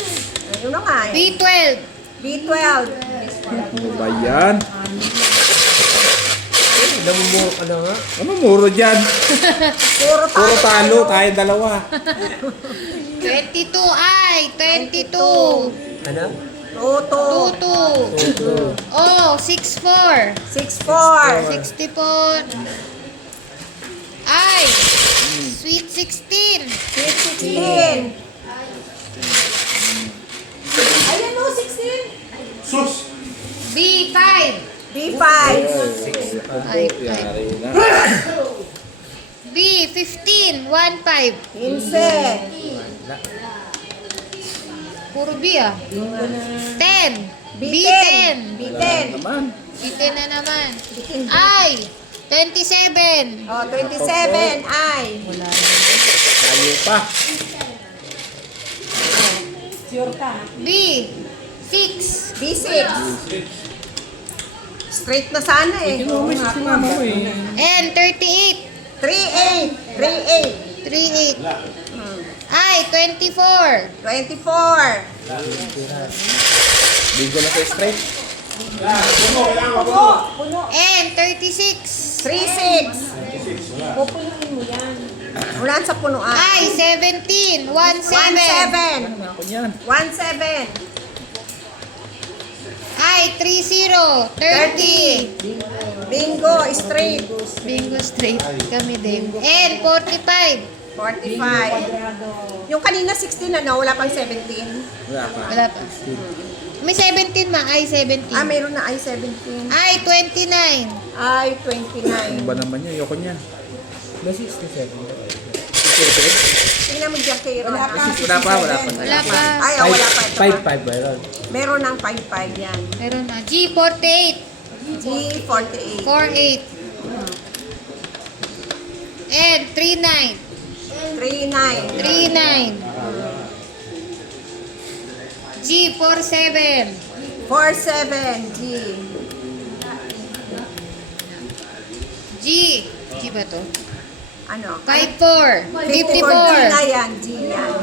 Ayun na nga. B12. B12. Ano ba yan? Namumuro ka na nga. Ano muro dyan? Puro Puro talo, tayo. tayo dalawa. 22. I, 22. Ano? 22. 22. O, 64. 64. 64. I, sweet 16. 16. Ayan o, 16. B5. B5. Ay, Yari na. B15. 15. 15. Puro B ah. 10. B10. B10. B10. Naman. B10 na naman. I, 27. Oh, 27. Ay. Tayo pa. B, 6. B6. Straight na sana eh. N, 38. 38. 38. 38. I, 24. 24. Bigyan na sa straight. N, 36. 36. Pupunuin mo yan. Ulan sa punuan. I, 17. 17. 17. Ako yan. 17. I, 30. 30. Bingo. Straight. Bingo straight. Kami din. N, 45. 45. Yung kanina 16 ano, wala pang 17. Wala pa. Wala pa. May 17 ma. I, 17. Ah, mayroon na I 17. I, 29. I Ano 29. ba naman yun? Ayoko niyan. May 67. Tingnan mo dyan kay Ron. Wala pa, wala pa. Wala pa. Ay, oh, wala pa. Ito pa. 5-5 mayroon. Meron ng 5-5 yan. Meron na. G, 48. G48. 48. N, 39. 39. 39. G, 47. 47. G. G. G ba to? Ano? 54. 54. G na 54. yan. G yan.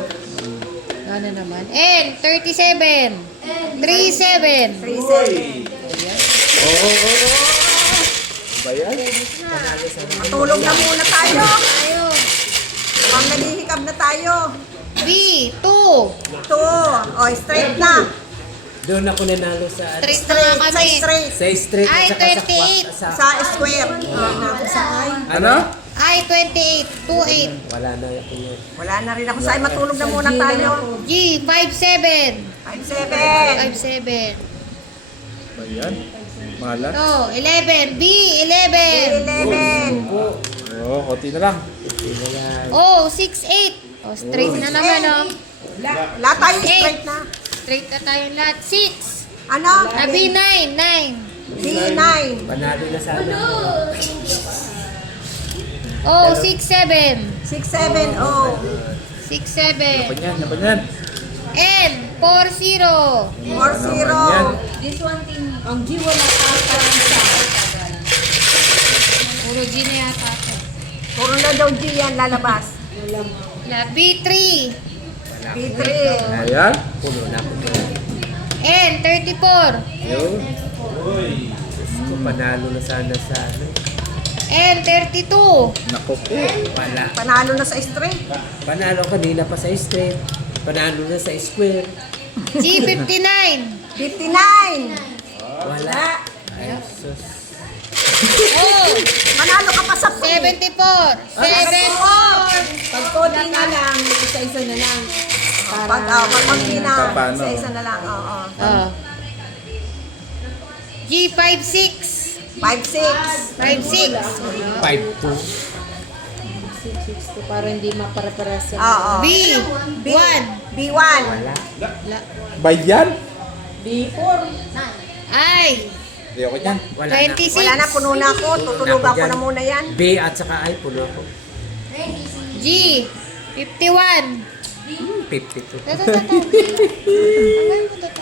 Ano naman? N, 37. 37. 37. Ba yan? Matulog na muna tayo. Pang nalihikab na tayo. B, 2. 2. O, straight na. Doon ako nanalo sa Straight na nga Straight. Sa kami. straight. sa straight Ay, at saka 28. sa Sa square. Ano? I, 28. 28. wala na ako yun. Wala na rin ako sa'yo. Matulog na muna tayo. G, 57. 57. 57. Ba yan? Mahala. To, 11. B, 11. 11. Oo, konti na lang. Oh, 6-8. Oh, straight na naman, oh. Lahat tayo straight na. Straight na tayong lahat. 6. Ano? Na B9. 9. B9. Panalo na sana. Oh, 6-7. 6-7. Oh. 6-7. Laban yan, laban yan. N, 4-0. 4-0. This one thing. Ang G wala pa sa Puro G na yata ako. Puro na daw G yan lalabas. La B3. B3. Ayan. Puno na ako. N, 34. Yun. Kung panalo na sana sa ano. N, 32. Naku po. Wala. Panalo na sa straight. Panalo kanina pa sa straight. Panalo na sa square. G59. 59. Wala. Ay, sus. Oh, Manalo ka pa sa 74. 74. Pag konti na lang, isa-isa na lang. Pag konti na, Paano? isa-isa na lang. Oo. Oh. G56. 5-6. 56. 5-2. 660 para hindi mapare-pares yan. Oo. B. 1. B1. Wala. Bayad yan? B4. I. Hindi ako yan. Wala na. 26. Wala na, puno na ako. Tutulugan ko dyan. na muna yan. B at saka I, puno ko. G. 51. 52. Tata. Hanggang mo tata.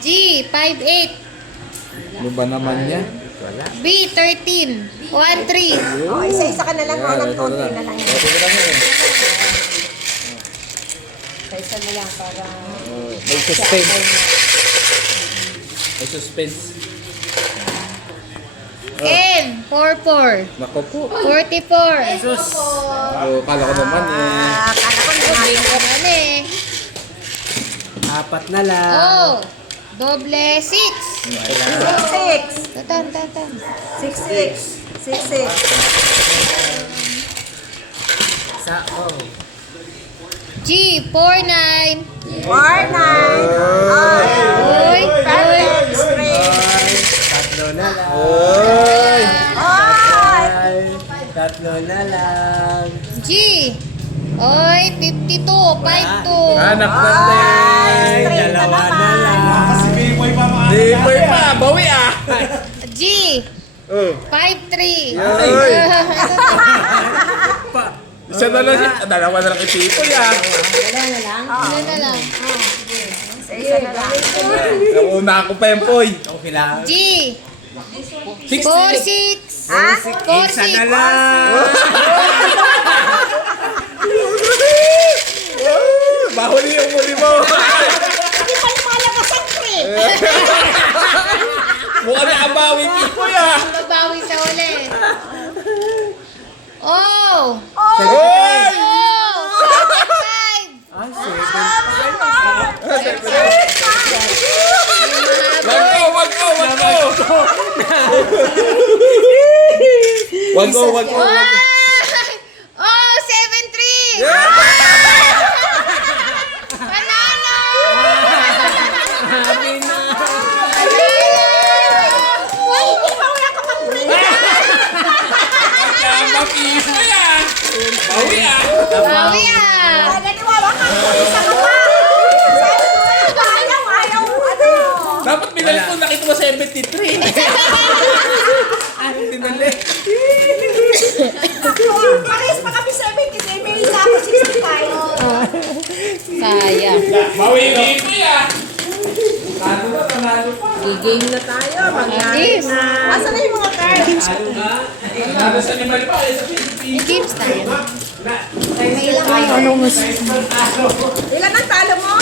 G. 58. Ano ba naman yan? Wala. B. 13. 13. Oh, isa-isa ka na lang. Mga konti na lang. Ito ko lang eh. Isa na lang para... May suspense. May suspense. N. 44. Nako po. 44. Sus. Kala ko naman eh. Kala ko na. Ano eh? 4 na lang. Oh. Doble 6. 6. Tatan. 6-6. 6-6. Sa O. G. 49. 4-9. Ay. Uy. Perfect. Straight. 3 na lang. Oy! Ay. Ay, 3 na lang. G. Oy. 52. 52. Anak natin! Straight na 2 na naman. lang. Di boy pa! Bawi ah! G. Oh. 53. Isa na lang siya. Dalawa na lang itipoy ah. Ano na lang? Isa na lang. Nauna ako pa yung poy. Okay lang. G. 60. 46. Ha? 1 na lang. Bahuli yung muli mo. Hindi pa lumalabas ang pre. Mukhang nakabawi tipoy ah. Babawi sa uli. Oh. Oy! Oh. 75. Ah, 7. Wag ko! Wag ko! Oh, 73. Panalo! Sabi na. Ay, hindi pa wala ka pang pre. Mag-iipoy ah. Bawi ah. Bawi ah. Naniwala ka. Isa ka pa. Sabi ko sa'yo, ayaw. Ano? Dapat binalik mo nakita mo 73. Tinali. Pares pa kami 77. May isa ako 65. Sayang. Bawi yung ipoy ah. Tanalo pa. Game na tayo. Games. Asan na yung mga cards? Tanalo sa limal pa. May games tayo. Ilan ang talo mo?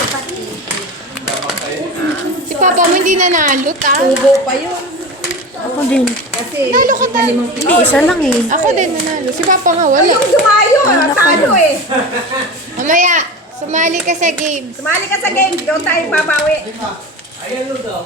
Si Papa mo hindi nanalo, ta? Tubo pa yun. Ako din. Kasi Nanalo ka tayo. Hindi, isa lang eh. Ako din nanalo. Si Papa nga wala. Yung dumayo. Talo eh. Mamaya, sumali ka sa games. Sumali ka sa game. Doon tayo babawi. Ayan daw.